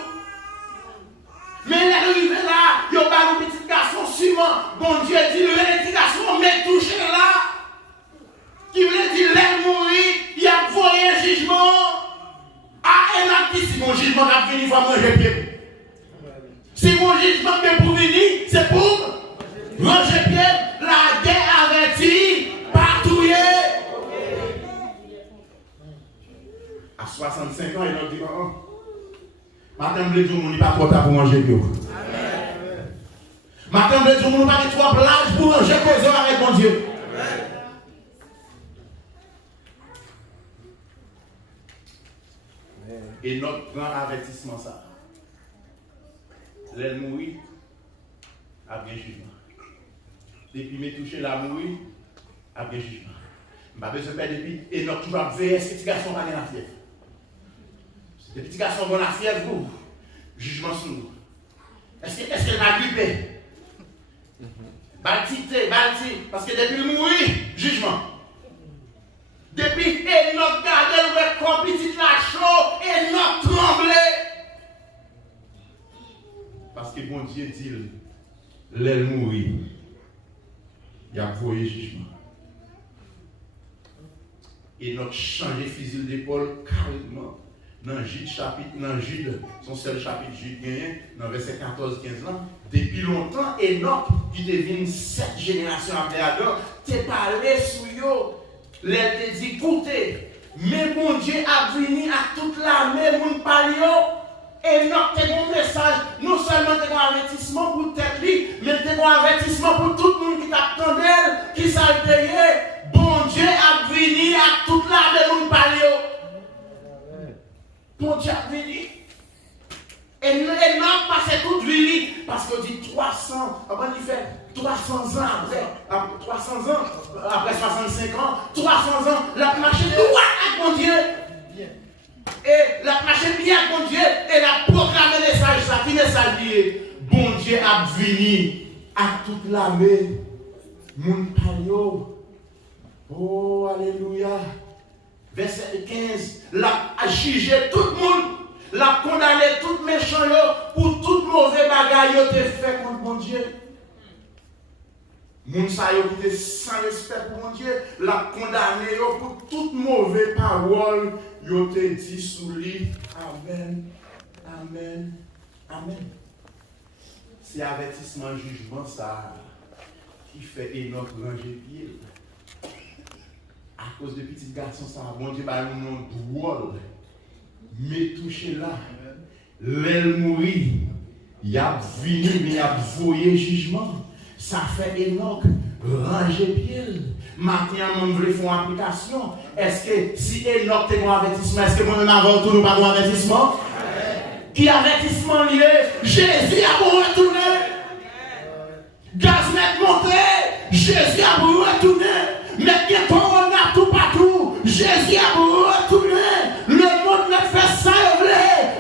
Mais il est arrivé là, il y a pas un petit garçon suivant. Bon Dieu dit, le petit garçon mais touché là. Qui veut dire, l'air mourir, il a voyé jugement. Ah, Enoch dit, si mon jugement va venir, il va manger pied. Si mon jugement est pour venir, c'est pour manger pied. La guerre avertie, partouiller. À 65 ans, il a dit, madame le jour, on n'est pas trop tard pour manger bio. Madame le jour, on n'est pas trop plage pour manger cause avec mon Dieu. Et notre grand avertissement, ça. L'aile mourir, a bien jugement. Depuis me toucher la mourir, a bien jugement. Je ne vais pas faire depuis, et notre toujours veiller, est-ce que petit garçon va aller la fièvre? Les petits garçons vont la fièvre, vous. Jugement sur nous. Est-ce qu'elle va gripper? Balti, parce que depuis le mourir, jugement. Depuis Enoch gardait le corps petit la chaud, Enoch tremblait. Parce que bon Dieu dit, l'aile mourir, il a voyé jugement. Enoch changeait fusil d'épaule carrément. Dans Jude chapitre, dans Jude, son seul chapitre Jude gagné, dans verset 14-15 ans, depuis longtemps, Enoch, qui devient 7 générations après Adam, t'es parlé sur eux, les te dit, écoutez, mais mon Dieu a venu à toute l'armée, mon palio, Enoch, t'es un message, non seulement t'es un avertissement pour tête lui, mais t'es un avertissement pour tout le monde qui t'attendait, qui s'est payé, bon Dieu a venu à toute l'armée, mon palio. Bon Dieu a venu. Et non passé toute vie. Parce qu'on dit 300. Comment il fait 300 ans après. 300 ans. Après 65 ans. 300 ans. La marché droit avec mon Dieu. Et la marché bien avec mon Dieu. Et la proclamé le message. Ça finit ça dit. Bon Dieu a venu à toute l'armée. Mon payo. Oh, alléluia. Verset 15, l'a jugé tout le monde, l'a condamné tout méchant pour tout mauvais bagaille te fait contre mon Dieu. Moun sa yo qui était sans respect pour mon Dieu, l'a condamné yo pour toute mauvaise parole yo te dit sous lui. Amen. Amen. Amen. C'est avertissement jugement ça qui fait Enoch ranger pied. À cause de petits garçons ça, mon Dieu va nous nom drôle. Mais touché là, l'aile mourir, il a venu, mais il a voyé jugement. Ça fait Enoch ranger pied. Maintenant, on veut faire une application. Est-ce que si Enoch te un avertissement, est-ce que moi-même avant tout, nous pas un avertissement? Qui avertissement lié? Jésus a pour retourner. Gaz met monté. Jésus a pour retourner. Maintenant, on a tout partout. Jésus a pour retourner. Le monde ne fait ça.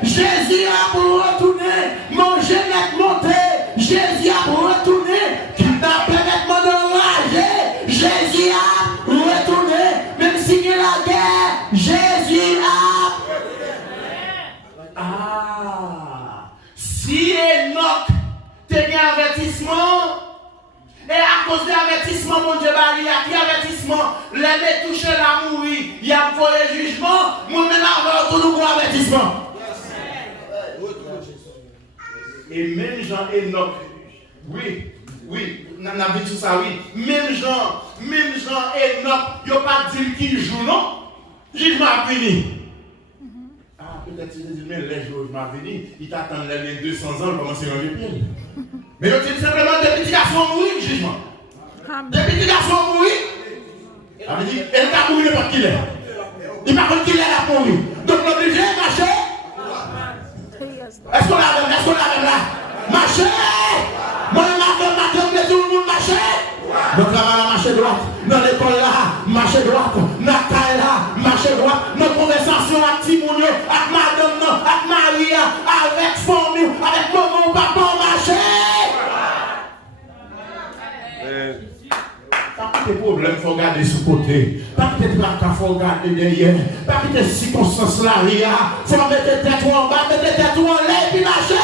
Jésus a pour retourner. Manger net monté. Jésus a pour retourner. Kidnapper nettement d'enrager. Jésus a pour retourner. Même si il y a la guerre, Jésus a. Ah, si Enoch te un avertissement, et à cause de l'avertissement, mon Dieu, il y a qui avertissement, les toucher la mourir, il y a un jugement, mon même avant tout nous avertissement. Et même Jean Enoch, oui, on a vu tout ça, oui. Même Jean Enoch, il n'y a pas dit qu'il joue, non? Jugement a fini. Peut-être que tu dis, mais les jours m'a venu, il t'attend les 200 ans pour commencer à ranger pied. Mais tu dis simplement des petits garçons mourir, jugement. Des petits garçons mourir. Ça veut dire, elle va mourir n'importe qui est. Il ne va pas qu'il est là pour mourir. Donc l'obligé est marcher. Est-ce qu'on l'a même là? Marcher. Moi, je vais tout le monde marcher. Donc là, on va marcher droite. Dans l'école là, marcher droite. Dans la caille là, marcher droite. Nos conversations avec Timounio, avec madame, avec Maria, avec famille, avec maman, papa, marcher. Pas que tes problèmes, il faut regarder sous côté. Pas que tes tracas, il faut regarder derrière. Pas que tes circonstances là, il faut mettre tes têtes en bas, mettre tes têtes en l'air, puis marcher.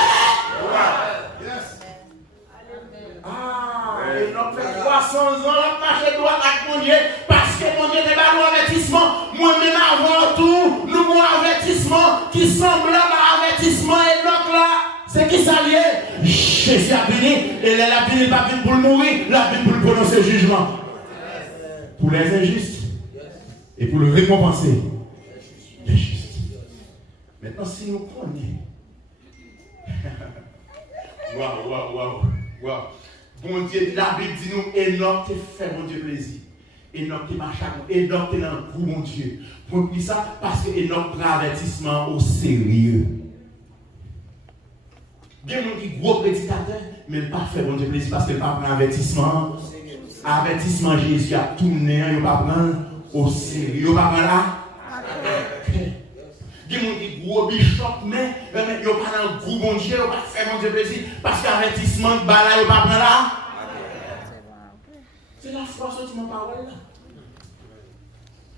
Et nous fait 300 ans, on marche droit avec mon Dieu, parce que mon Dieu n'est pas un avertissement. Moi-même avant tout, nous avons un avertissement qui semble à avertissement. Et donc là, c'est qui s'allie? Jésus a venu, et la vie n'est pas venue pour le mourir, la vie pour le prononcer le jugement. Pour les injustes, et pour le récompenser, les justes. Maintenant, si nous prenons. Waouh. Bon Dieu, la Bible dit nous, Enoch te fait mon Dieu plaisir. Enoch te marche à nous. Enoch te dans le goût, mon Dieu. Pourquoi ça? Parce que Enoch prend avertissement au sérieux. Il y a des gens qui sont gros prédicateurs, mais ils ne pas faire mon Dieu plaisir parce qu'ils ne pas prendre avertissement. Avertissement, Jésus a tourné, il ne pas prendre au sérieux. Il ne pas prendre là. Il y a des gens qui sont gros bishop, mais ils ne pas dans le goût, mon Dieu, ils ne pas faire mon Dieu plaisir parce que l'avertissement de bala, ils ne pas prendre là. C'est la foi sur ma parole là.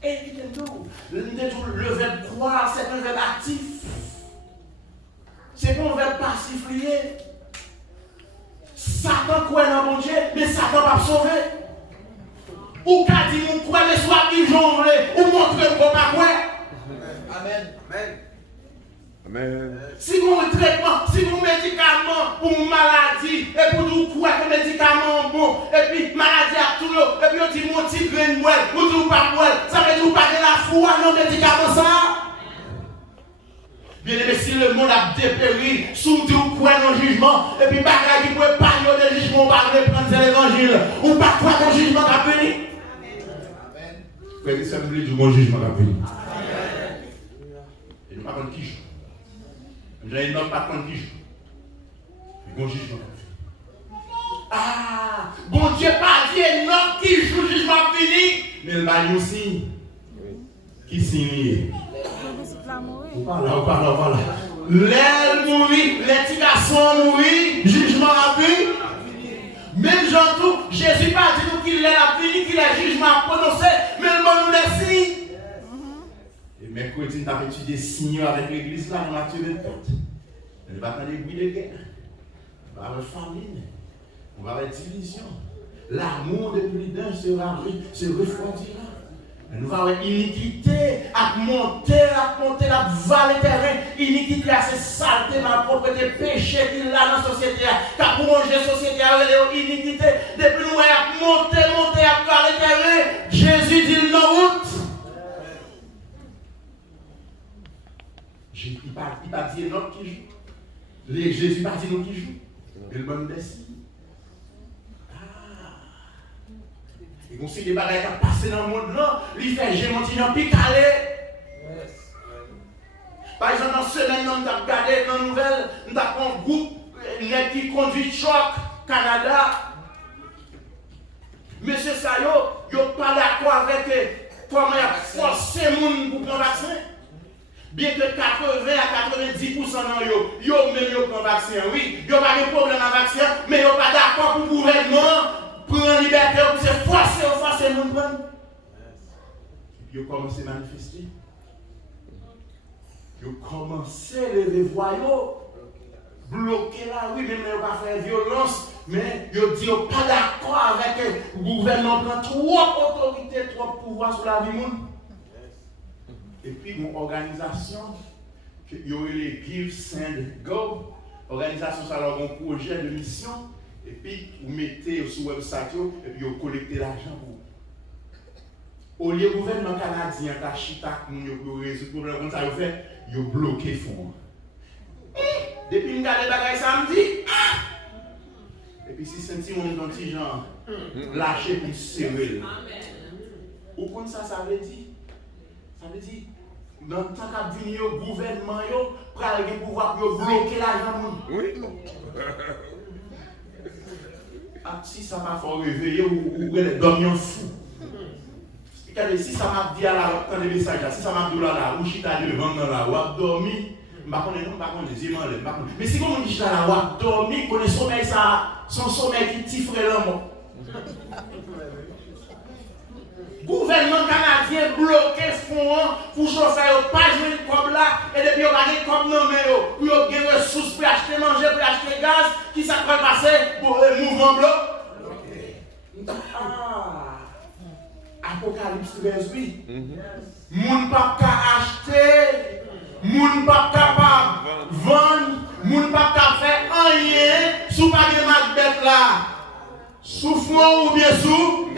Évidemment, le verbe croire, c'est un verbe actif. C'est pas un verbe passif lié. Satan croit dans mon Dieu, mais Satan va sauver. Ou qu'a dit, on croit, mais soit vivre, ou montrer qu'on pas croire. Amen. Si vous avez un traitement, si vous avez un médicament pour une maladie, et pour nous croire que le médicament est bon, et puis maladie à tout, et puis on dit mon petit grain de moelle, ou dit pas moelle, ça veut dire que vous pas de la foi dans le médicament ça. Bien aimé, si le monde a dépéri, sous vous croire dans le jugement, et puis bagaille qui peut pas de jugement, on va reprendre l'évangile, ou pas croire dans le jugement qui a venu. Frère, ça me dit du bon jugement qui a venu. Et nous ne parlons pas qui joue. J'ai une autre pas contre qui joue. Bon jugement. Ah, bon Dieu pas dit un autre qui joue jugement fini. Mais le bail aussi. Qui signe. Voilà. L'aile mourit, les petits garçons mourit, jugement a vu. Même Jean tout, Jésus pas dit nous qu'il est la fini, qu'il est jugement prononcé, mais le monde nous les signes. Et mercredi, nous avons étudié signes avec l'église là, on a tué le tête. On va avoir des bruits de guerre. On va avoir famine. On va avoir division. l'amour de plus d'un se refroidira. Nous avons iniquité à monter, la vallée terrain. Iniquité à ces saletés, ma propreté, péché qu'il a dans la société. Car pour manger la société, iniquité. Depuis nous avons monté, à vallée terrain. Jésus dit non route. Il n'a pas dit l'autre qui joue. Jésus n'a pas dit l'autre qui joue. Il m'a dit. Et on sait des bagages qui ont passé dans le monde là, il fait gémenti dans picalé. Par exemple, dans ce semaine, nous avons regardé dans la nouvelle, nous avons un groupe qui conduit choc Canada. Monsieur Sayo, il n'est pas d'accord avec comment il a forcé les gens pour prendre le vaccin. Bien que 80 à 90% dans eux, ils ont même pris le vaccin, oui. Ils n'ont pas de problème avec le vaccin, mais ils n'ont pas d'accord pour le gouvernement. Pour la liberté, pour se forcer le monde. Et puis, ils ont commencé à manifester. Ils ont commencé à lever voyaux, bloquer la rue, même ils n'ont pas fait violence, mais ils ont dit qu'ils n'ont pas d'accord avec le gouvernement, prend trop d'autorité, trop pouvoir sur la vie du monde. Et puis, une organisation, il y aurait les Give, Send, Go. Organisation, ça leur a un projet de mission. Et puis, vous mettez sur le website et puis vous collectez l'argent pour vous. Au lieu du gouvernement canadien, qui a chita pour résoudre le problème comme ça, vous bloquez les fonds. Depuis que vous regardez les bagages samedi, et puis si c'est un petit genre, lâcher pour serrer. Vous comprenez ça, ça veut dire? Ça veut dire, dans le temps qu'a venu le gouvernement, pour avoir le pouvoir pour bloquer l'argent. Oui. Si ça m'a fait réveiller ou dormir fou. Si ça m'a dit à la quand les messages, si ça m'a dit là, ou chita devant là, ou a dormi, pas mais si vous me dites là, ou a dormi, connaît sommeil ça, son sommeil qui tifre l'homme. Gouvernement canadien bloqué fonds pour chauffer, pas jouer comme là, et depuis on va gagner comme nommé, pour gagner des ressources pour acheter manger, pour acheter gaz, qui ça peut passer pour le mouvement blanc. Apocalypse 18. Moun pas qu'à acheter, moun pas capable vendre, moun pas capable faire rien, sous pas de Macbeth là. Sous fond ou bien sous.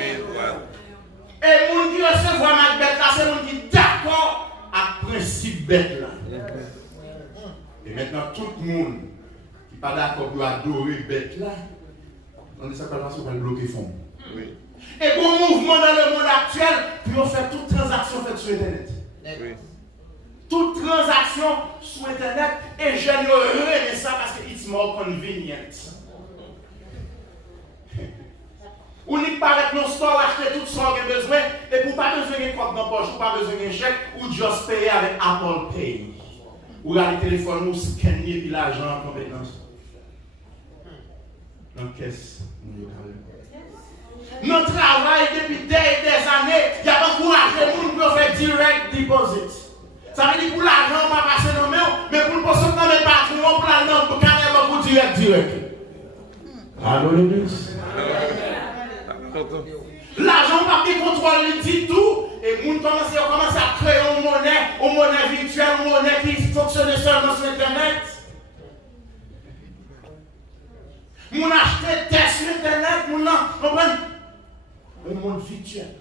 Et moun qui recevoir Macbeth là, c'est moun qui est d'accord avec le principe bête là. Et maintenant, tout le monde qui n'est pas d'accord pour adorer bête là, on dit ça par exemple, on va bloquer fond. Oui. Et pour le mouvement dans le monde actuel, puis on fait toute transaction faite sur Internet. Oui. Toute transaction sur Internet, et je ne ça parce que it's more convenient. Ou n'y paraît que nos stores acheter tout ce qu'on a besoin, et pour pas besoin de compte dans poche, ou pas besoin de chèque, ou juste payer avec Apple Pay. Ou là, le téléphone, ou scanner, puis l'argent en compétence. Dans la caisse, notre travail depuis des années, il y a encouragé les gens pour faire direct deposit. Ça veut dire pour l'argent, on va passer dans le main, mais pour le poste, on ne met pas tout, on prend le nom carrément pour direct. Allô, l'église? L'argent pas qui contrôle dit tout, et les gens commencent à créer une monnaie virtuelle, une monnaie qui fonctionne seulement sur Internet. Les gens achètent des tests sur Internet, les gens comprennent. Un monde virtuel.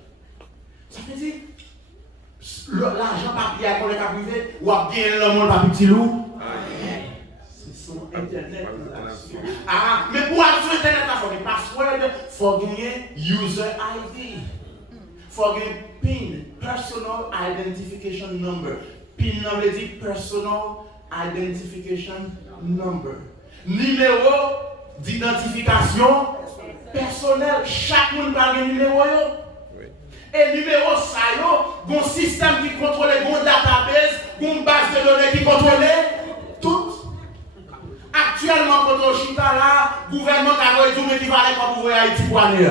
Ça veut dire, l'argent papier qu'on est privé, ou à bien le monde pas petit loup. C'est son Internet. Mais pour aller sur Internet, il faut gagner password, il faut gagner user ID. Il faut gagner PIN, Personal Identification Number. PIN veut dire Personal Identification Number. Numéro d'identification personnel. Chaque monde va gagner un numéro. Et le numéro, ça y est, un système qui contrôle, un database, une base de données qui contrôle tout. Actuellement, quand on chita là, le gouvernement a dit que qui va aller pour ouvrir Haïti pour aller.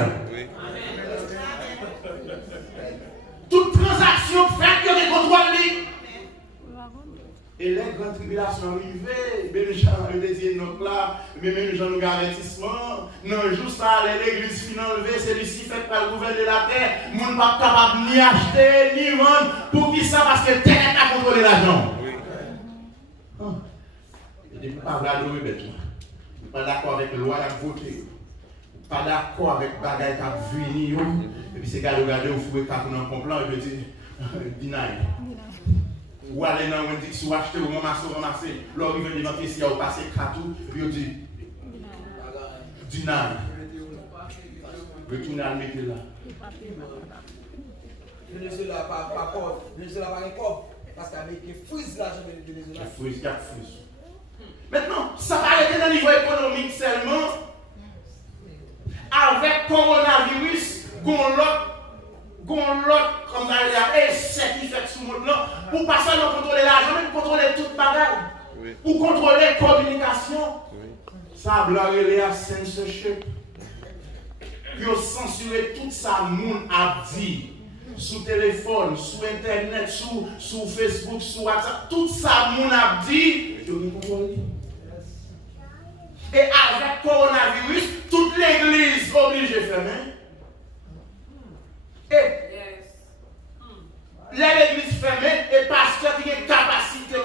Toute transaction faite, il y a des contrôles. Et les grandes tribulations arrivées, même gens le désir donc là, même gens nous garantissement, non, juste ça, l'église fin enlevée, celui-ci fait par le gouvernement de la terre, moun pas capable ni acheter, ni vendre, pour qui ça, parce que terre a contrôlé l'argent. Je ne suis pas d'accord avec le pas d'accord avec la loi qui a voté, pas d'accord avec les bagages qui ont venu, et puis c'est qu'à regarder, vous pouvez faire un complot, et puis deny. Ou aller dans un dit, si vous achetez ou ramasser, l'or il vient devant ici, vous passez cartou, puis vous dites, deny. Retournez à le mettre là. Venezuela pas corde, Venezuela pas un corps, parce qu'avec les frises là, je vais Venezuela. Frise. Maintenant, ça va arrêter dans le niveau économique seulement. Avec coronavirus, l'autre comme ça, et c'est qui fait sous le monde là, pour pas seulement contrôler l'argent, mais pour contrôler toute bagaille. Pour contrôler la communication. Ça a blâmé à censorship. Puis on censuré tout ça, monde a dit. Sous téléphone, sous internet, sous Facebook, sous WhatsApp, tout ça, monde a dit. Et avec le coronavirus, toute l'église est obligée de fermer. Et l'église fermée, et pasteur qui a une capacité,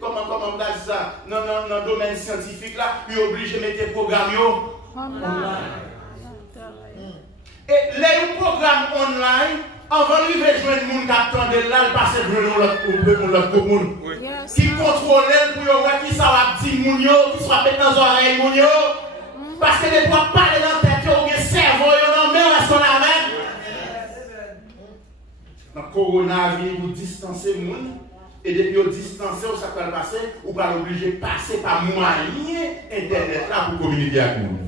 comment on dit ça, dans le domaine scientifique là, il est obligé de mettre des programmes online. Et les programmes online, avant de rejoindre les gens qui attendent là, ils passent pour l'autre commune. Qui contrôle pour voir qui ça va dire qui soit mettre dans les oreilles parce que les fois parler dans la tête, il y a un cerveau, il y a un mer, est-ce qu'on a même? Le coronavirus, vous distancez les gens, et depuis vous distancez, ça peut passer, vous pas obligé de passer par moyen internet là pour communiquer avec nous.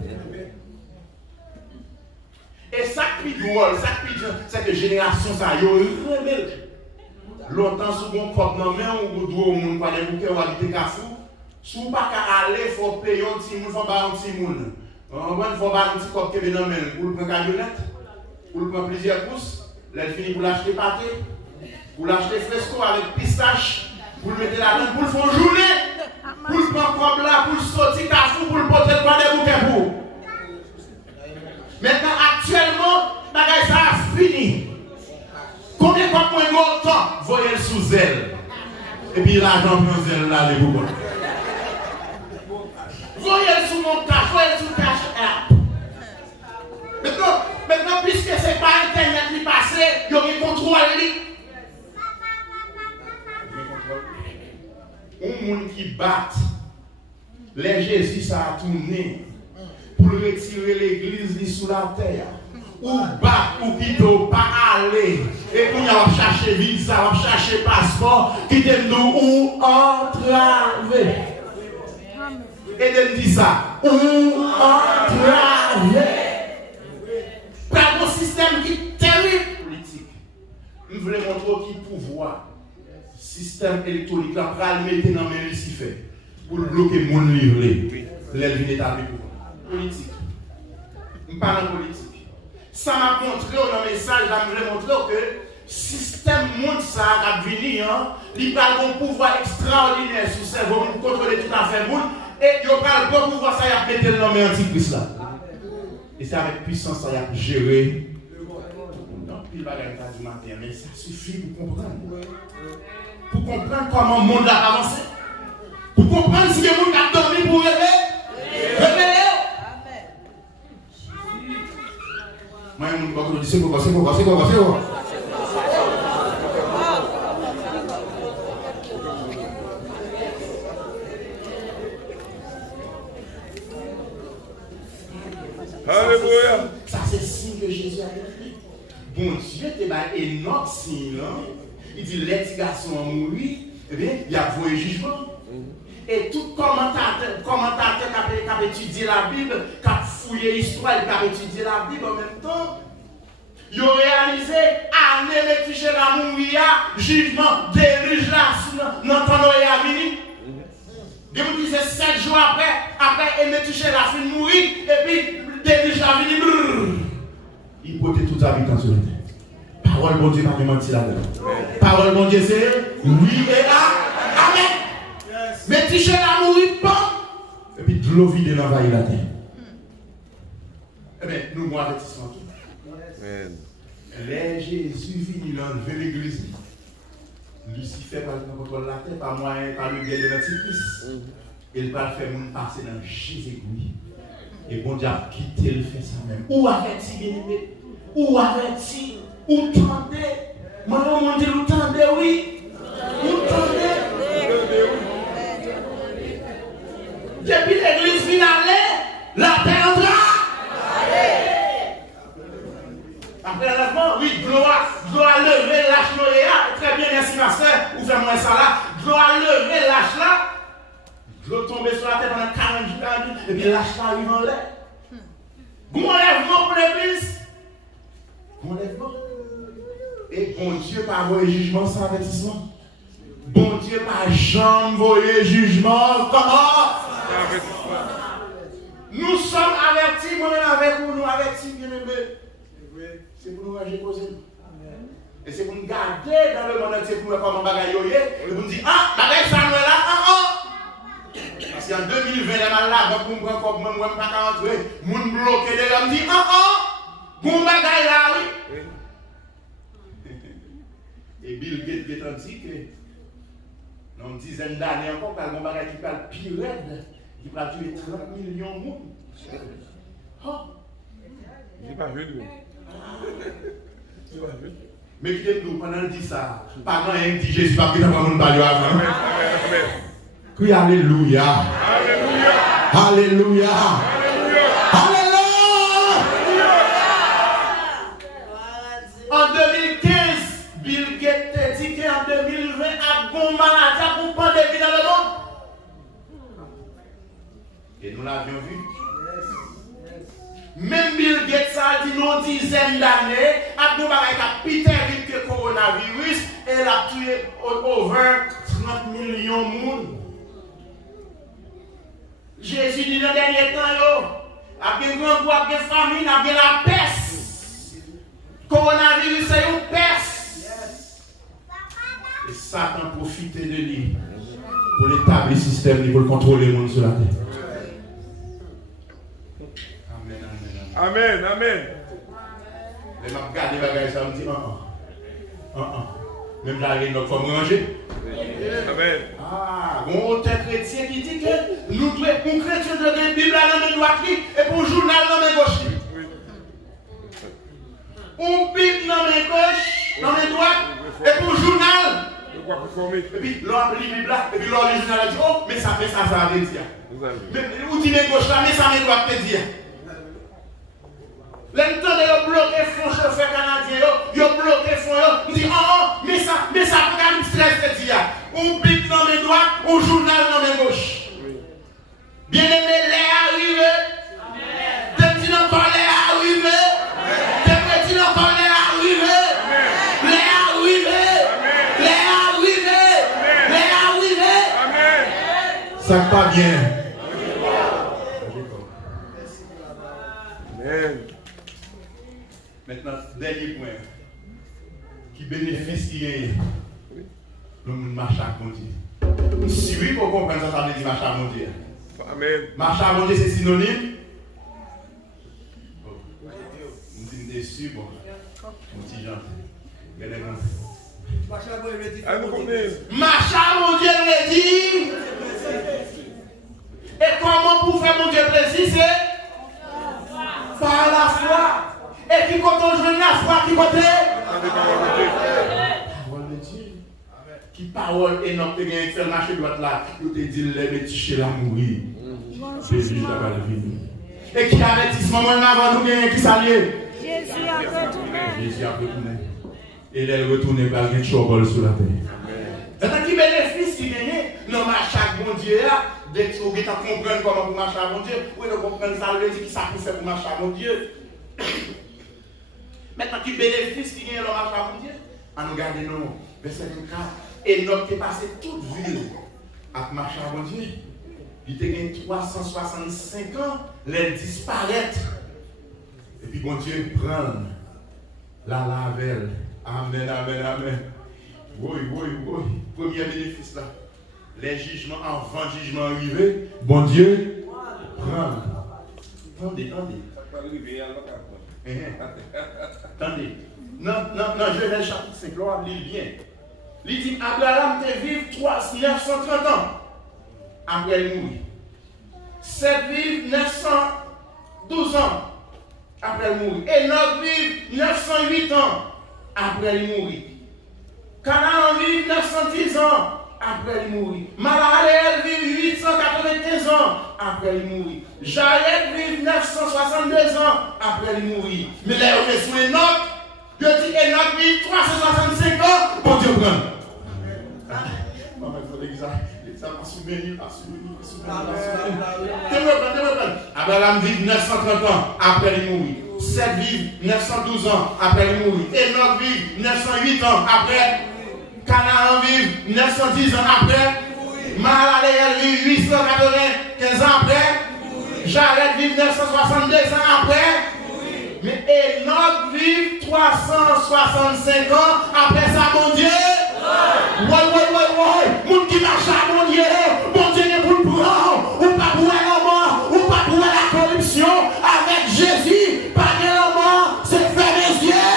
Et ça qui est drôle, ça qui est cette génération, ça y est, longtemps, si vous avez un main ou vous avez un palais ou habiter Kafou, si vous n'avez pas aller, il faut payer un petit monde, il faut payer un petit monde. Il faut payer un petit cop qui est dans le main. Pour le prendre camionnette, pour le prendre plusieurs pousses, là, il finit pour l'acheter pâté, pour l'acheter fresco avec pistache, pour le mettre là-dedans, pour le faire journée, pour le prendre comme là, pour le sortir Kafou, pour le porter pas des bouquets pour. Maintenant, actuellement, bagage ça a fini. Combien de fois moins longtemps, voyez le sous elle. Et puis l'argent prend zèle là, les boubons. Voyez le sous mon cash, voyez le sous cash app. Maintenant, puisque ce n'est pas Internet qui passe, il y a un contrôle. Un monde qui bat, les Jésus ça a tourné pour retirer l'église sous la terre. Ou bat ou quitte pas aller. Et qu'on va chercher visa, on va chercher passeport, quitte nous ou entraver. Et de dire ça, ou entraver. Pas un système qui est terrible politique. Nous voulons montrer qui pouvoir. Système électronique là, pour le mettre dans les Lucifer. Pour bloquer le monde livré. L'élevin établi pour politique. Nous parlons politique. Ça m'a montré dans le message, je voulais montrer que le système monde ça a venu, il a un pouvoir extraordinaire sur le cerveau, pour contrôler tout à fait le monde, et il a un bon pouvoir ça a pété le nom de l'antichrist là. Et c'est avec puissance ça a géré. Donc, il va gagner du matin, mais ça suffit pour comprendre. Pour comprendre comment le monde a avancé. Pour comprendre si le monde a dormi pour rêver. Moi, je me dis, c'est quoi. Alléluia. Ça, c'est le signe que Jésus a fait. Bon Dieu, tu as énorme signe. Il dit, les petits garçons ont mouru, eh bien, il y a voué jugement. Et tout commentateur qui a étudié la Bible, qui a fouillé l'histoire, qui a étudié la Bible en même temps, ils ont réalisé, année métiché la mouria, jugement, dirige là, dans ton oeil vini. Ils ont dit 7 jours après, métiché la fin de mourir, et puis, dirige la vini, il portait tout habitants sur la terre. Parole bon Dieu, pas de mentir là-dedans. Parole bon Dieu, c'est oui et là. petit chien a mouru, et puis de l'eau vide dans la terre. Eh bien, nous, moi, avertissement. Les Jésus vini l'enlever l'église. Lucifer va le contrôler la terre par moyen, par le biais de l'antichrist. Il va faire mon passer dans Jésus-Christ. Et bon Dieu a quitté le fait ça même. Où avait-il bien-aimé? Où avait-il? Où tendez? Maman, mon Dieu, où tendez, oui? Où tendez? Depuis l'église finale, la terre entra. Après l'enlèvement, oui, gloire lever lâche Noéa. Très bien, merci ma soeur. Vous faites moi ça là. Gloire lever lâche là. Gloire tomber sur la terre pendant 40 jours. Et puis lâche là arrive en l'air. Bon enlèvement pour l'église. Bon enlèvement. Et bon Dieu par voyer jugement sans avertissement. Bon Dieu par jamais voyer jugement. Comment? Nous sommes avertis, moi-même avec vous, nous avertis, bien aimés. C'est pour nous ranger causer. Et c'est pour nous garder dans le monde entier pour nous comment bagaille et pour nous dire ah bagaille ça nous là parce qu'en 2020 les malades donc pour prendre comme moi pas rentrer moun bloqué de l'homme dit bon bagaille là oui. Et Bill Gates a dit que dans une dizaine d'années encore quand mon bagaille qui parle pire raide qui va tuer 30 millions de monde. J'ai pas vu lui. Mais qui nous pendant le dit ça, pas grand rien dit Jésus pas qu'il a pas mon parler avant. Oui, alléluia. Alléluia. Alléluia. Alléluia. En 2015, Bill Gates a dit qu'en 2020 a bon maladie pour pandémie dans le monde. Et nous l'avions vu. Même Bill Gates a dit une dizaine d'années, à nous a plus terrible que le coronavirus, et elle a tué over 30 millions de monde. Jésus dit dans le dernier temps, il y a une grande boîte de famine, il y a la peste. Coronavirus, c'est une peste. Et Satan profite de lui pour l'établir le système, pour contrôler le monde sur la terre. Amen, amen. Les gens regardent les bagages, ça me dit même là, il faut manger. Amen. Ah, bon auteur chrétien qui dit que nous devons, pour chrétien, de la Bible dans la droite et pour journal dans la gauche. Pour Bible dans la gauche, dans la droite, et pour journal. Et puis, l'on lit la Bible là, et puis l'on lit le journal, dit oh, mais ça veut dire. Mais où dit la gauche là, mais ça veut droite te dire. L'entend de bloquer fond chauffeur canadien, yo bloqué fond yo, dit mais ça peut quand même stress que tu as. On pique dans mes droites, on journal dans mes gauches. Bien aimé, les arrivé. Amen. Depuis encore les arrivé. Depuis encore les arrivé. Les arrivé. Les arrivé. Les arrivé. Amen. Ça pas bien. Amen. Maintenant, dernier point. Qui bénéficie qui est le monde marche à mon Dieu. Si oui, pour comprendre ça, ça veut dire marche à mon Dieu. Amen. Marche à mon Dieu, c'est synonyme. On dit déçu, bon. Mon petit Jean. Marche à mon Dieu, le dit. Et comment pour faire mon Dieu plaisir, c'est par la foi. Et qui compte aujourd'hui la foi, qui compte parole de Dieu. Qui parole énorme, tu as fait marcher droite là, tu te dis, les petits chez la mourir. Jésus n'a pas le vie. Et qui avertissement, moi, avant nous, qui s'allie. Jésus a retourné. Jésus a retourné. Et il est retourné par un chobol sur la terre. Maintenant, qui bénéfice qui gagne, non, mais chaque bon Dieu, dès que vous comprenez comment vous marchez à mon Dieu, vous comprenez ça, vous dites qui ça peut faire pour marcher à mon Dieu. Maintenant, qui bénéficie qui gagne le marché à mon Dieu? En nous gardant nos verset 24. Et notre qui est passé toute ville à marcher à mon Dieu. Il était gagné 365 ans, les disparaître. Et puis, mon Dieu prend la lavelle. Amen, amen, amen. Oui. Premier bénéfice là. les jugements avant le jugement arrivé, bon Dieu, prend. Attendez. Attendez. Non, Genèse chapitre 5, là, on lit bien. Il dit Abraham te vive 930 ans après il mourir. Seth vive 912 ans après il mourir. Enoch vive 908 ans après il mourir. Canaan vive 910 ans après il mourir. Mahalaleel vive 895 ans après il mourir. Jared vive 962 ans après il mourir. Mais là, on est sous Enoch. Je dis Enoch vive 365 ans pour Dieu prendre. Ça m'a souvenu, Abraham vit 930 ans après il mourir. Seth vit 912 ans après il mourir. Enoch vit 908 ans après. Canaan vit 910 ans après. Mahalaleel vit 895 ans après. Jared vit 962 ans après. Mais Enoch vit 365 ans après ça, mon Dieu. Ouais. Moun qui marche à mon Dieu. Mon Dieu n'est pour le prendre. Ou pas pour la mort. Ou pas pour la corruption. Avec Jésus. Pas de la mort. C'est faire mes yeux.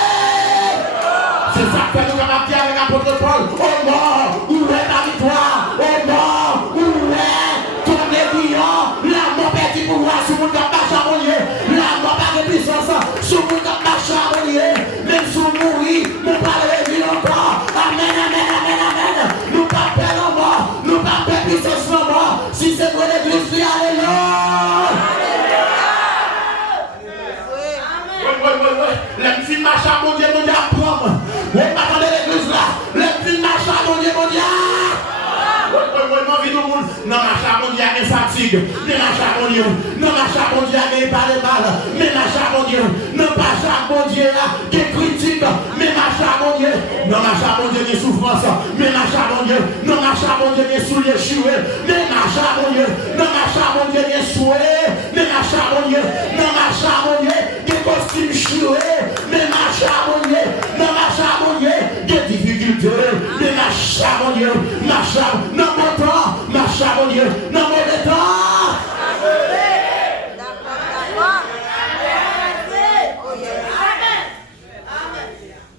C'est ça que nous avons dit avec l'apôtre Paul. Oh mort. Où est ta victoire? Oh mort. Où est ton aiguillon? La mort perdue pour moi. Sous mon cap marche à mon Dieu. La mort pas de puissance. Sous mon cap marche à mon Dieu. Même sous mourir. Mon père revient encore. Amen. Nous pas perdre la mort. Nous pas perdre puissance la mort. Si c'est pour l'église, oui, alléluia. Oui. Les petits machins, mon Dieu, apprendre. Oui, pas dans l'église là. Les petits machins, mon Dieu. Oui, non, machin, mon Dieu, il y a des fatigues. Mais machin, mon Dieu. Non, machin, mon Dieu, il n'y a pas de mal. Mais machin, mon Dieu. Non, machin, mon Dieu, il y a des critiques. Mais machin, mon Dieu. Non, machin, mon Dieu, il y a des souffrances. Mais machin, mon Dieu. Non, machin, mon Dieu, il y a des souliers choués. Mais machin, mon Dieu. Non, machin, mon Dieu, il y a des souliers. Mais machin, mon Dieu. Non, machin, mon Dieu, il y a des costumes choués. Mais machin, mon Dieu. Non, machin, mon Dieu, il y a des difficultés. Mais machin, mon Dieu. Machin, non, mon temps. Machin, mon Dieu. Non, mon temps.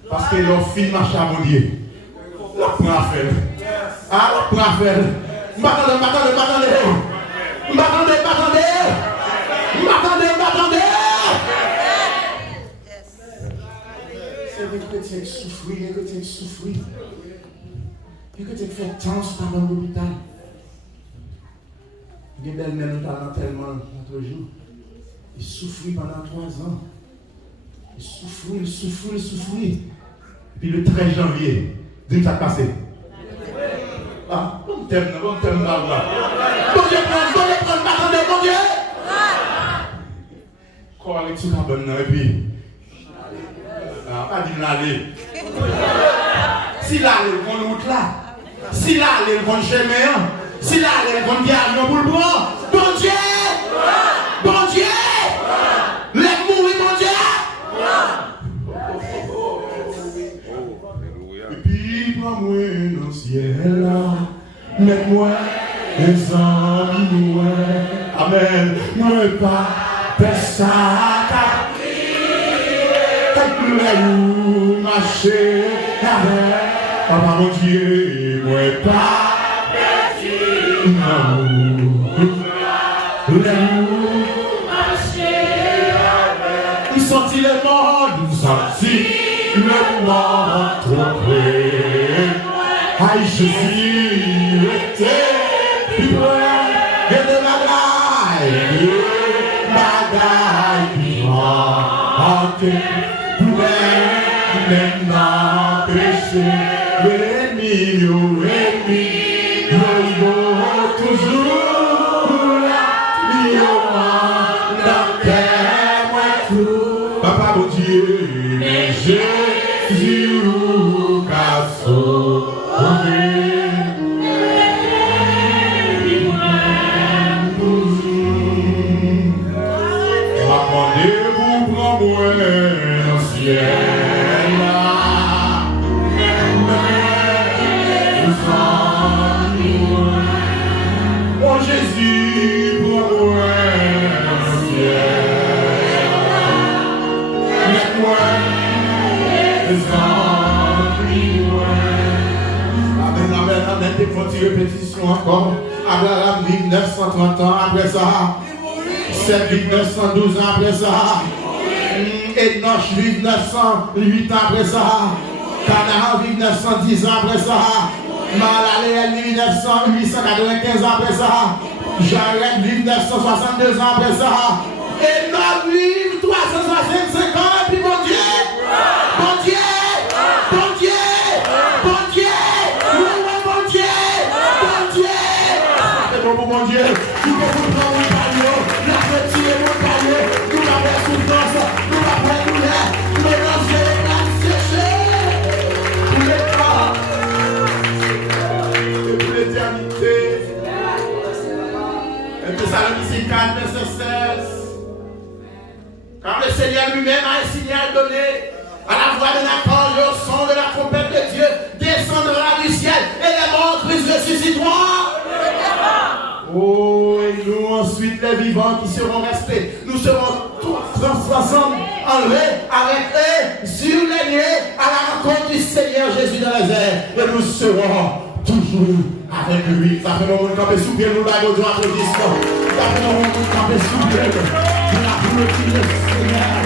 Parce que l'on filme marche à mon Dieu. La prend à faire. Ah, la prend à faire. M'attendez. C'est vrai que tu souffres. Et que tu fais tant pendant l'hôpital. Il y a des belles-mères tellement l'autre jour. Il souffrit pendant 3 ans. Il souffrit. Puis le 13 janvier, dis-moi ça passé. Ah, bon thème là. Bon Dieu, prends, m'attendez, mon Dieu. Quoi avec ce cabane là, et puis. Pas dire l'aller. Si l'aller, le bon route là. Si l'aller, le bon chemin. Si l'aller, le bon avion pour le bois. Bon Dieu. Lève mourir, mon Dieu. Et puis, prends-moi dans le ciel là. Mets-moi les amis, amen. Moi pas personne. Où marcher avec, papa mon Dieu, moi pas petit amour. Marcher avec, nous sentis le monde trop près. Aïe Jésus était plus près et de bagaille vivante. Maintenant péché, l'ennemi, toujours là, dans quel tout. Papa mon Dieu, mais Jésus qu'a sauvé. M'attendez-vous, prends-moi dans le ciel. une petite répétition encore. Abraham vit 930 ans après ça. Seth vit 912 ans après ça. Enoch vit 908 ans après ça. Canaan vit 910 ans après ça. Mahalaleel vit 895 ans après ça. Jared vit 962 ans après ça. Enoch vit 365 ans. Et puis mon Dieu, mon Dieu, mon Dieu, mon Dieu, mon Dieu, mon Dieu. C'est bon pour mon Dieu. Nous pouvons prendre mon palier, la petite mon palier, nous avons souffrance, nous avons douleur, mélanger, sécher, pour les corps, et pour l'éternité. Et Thessaloniciens 4, verset 16. Car le Seigneur lui-même a un signal donné à la voix de l'accord et au son de la trompette de Dieu descendra du ciel et les morts Christ ressusciteront. Oh, et nous ensuite les vivants qui seront restés, nous serons tous ensemble enlevés avec eux sur les nuées à la rencontre du Seigneur Jésus dans les airs et nous serons toujours avec lui. Ça fait un moment de camper sous pied, nous l'avons dit applaudissement. Ça fait un moment de camper sous pied, nous l'avons dit le Seigneur.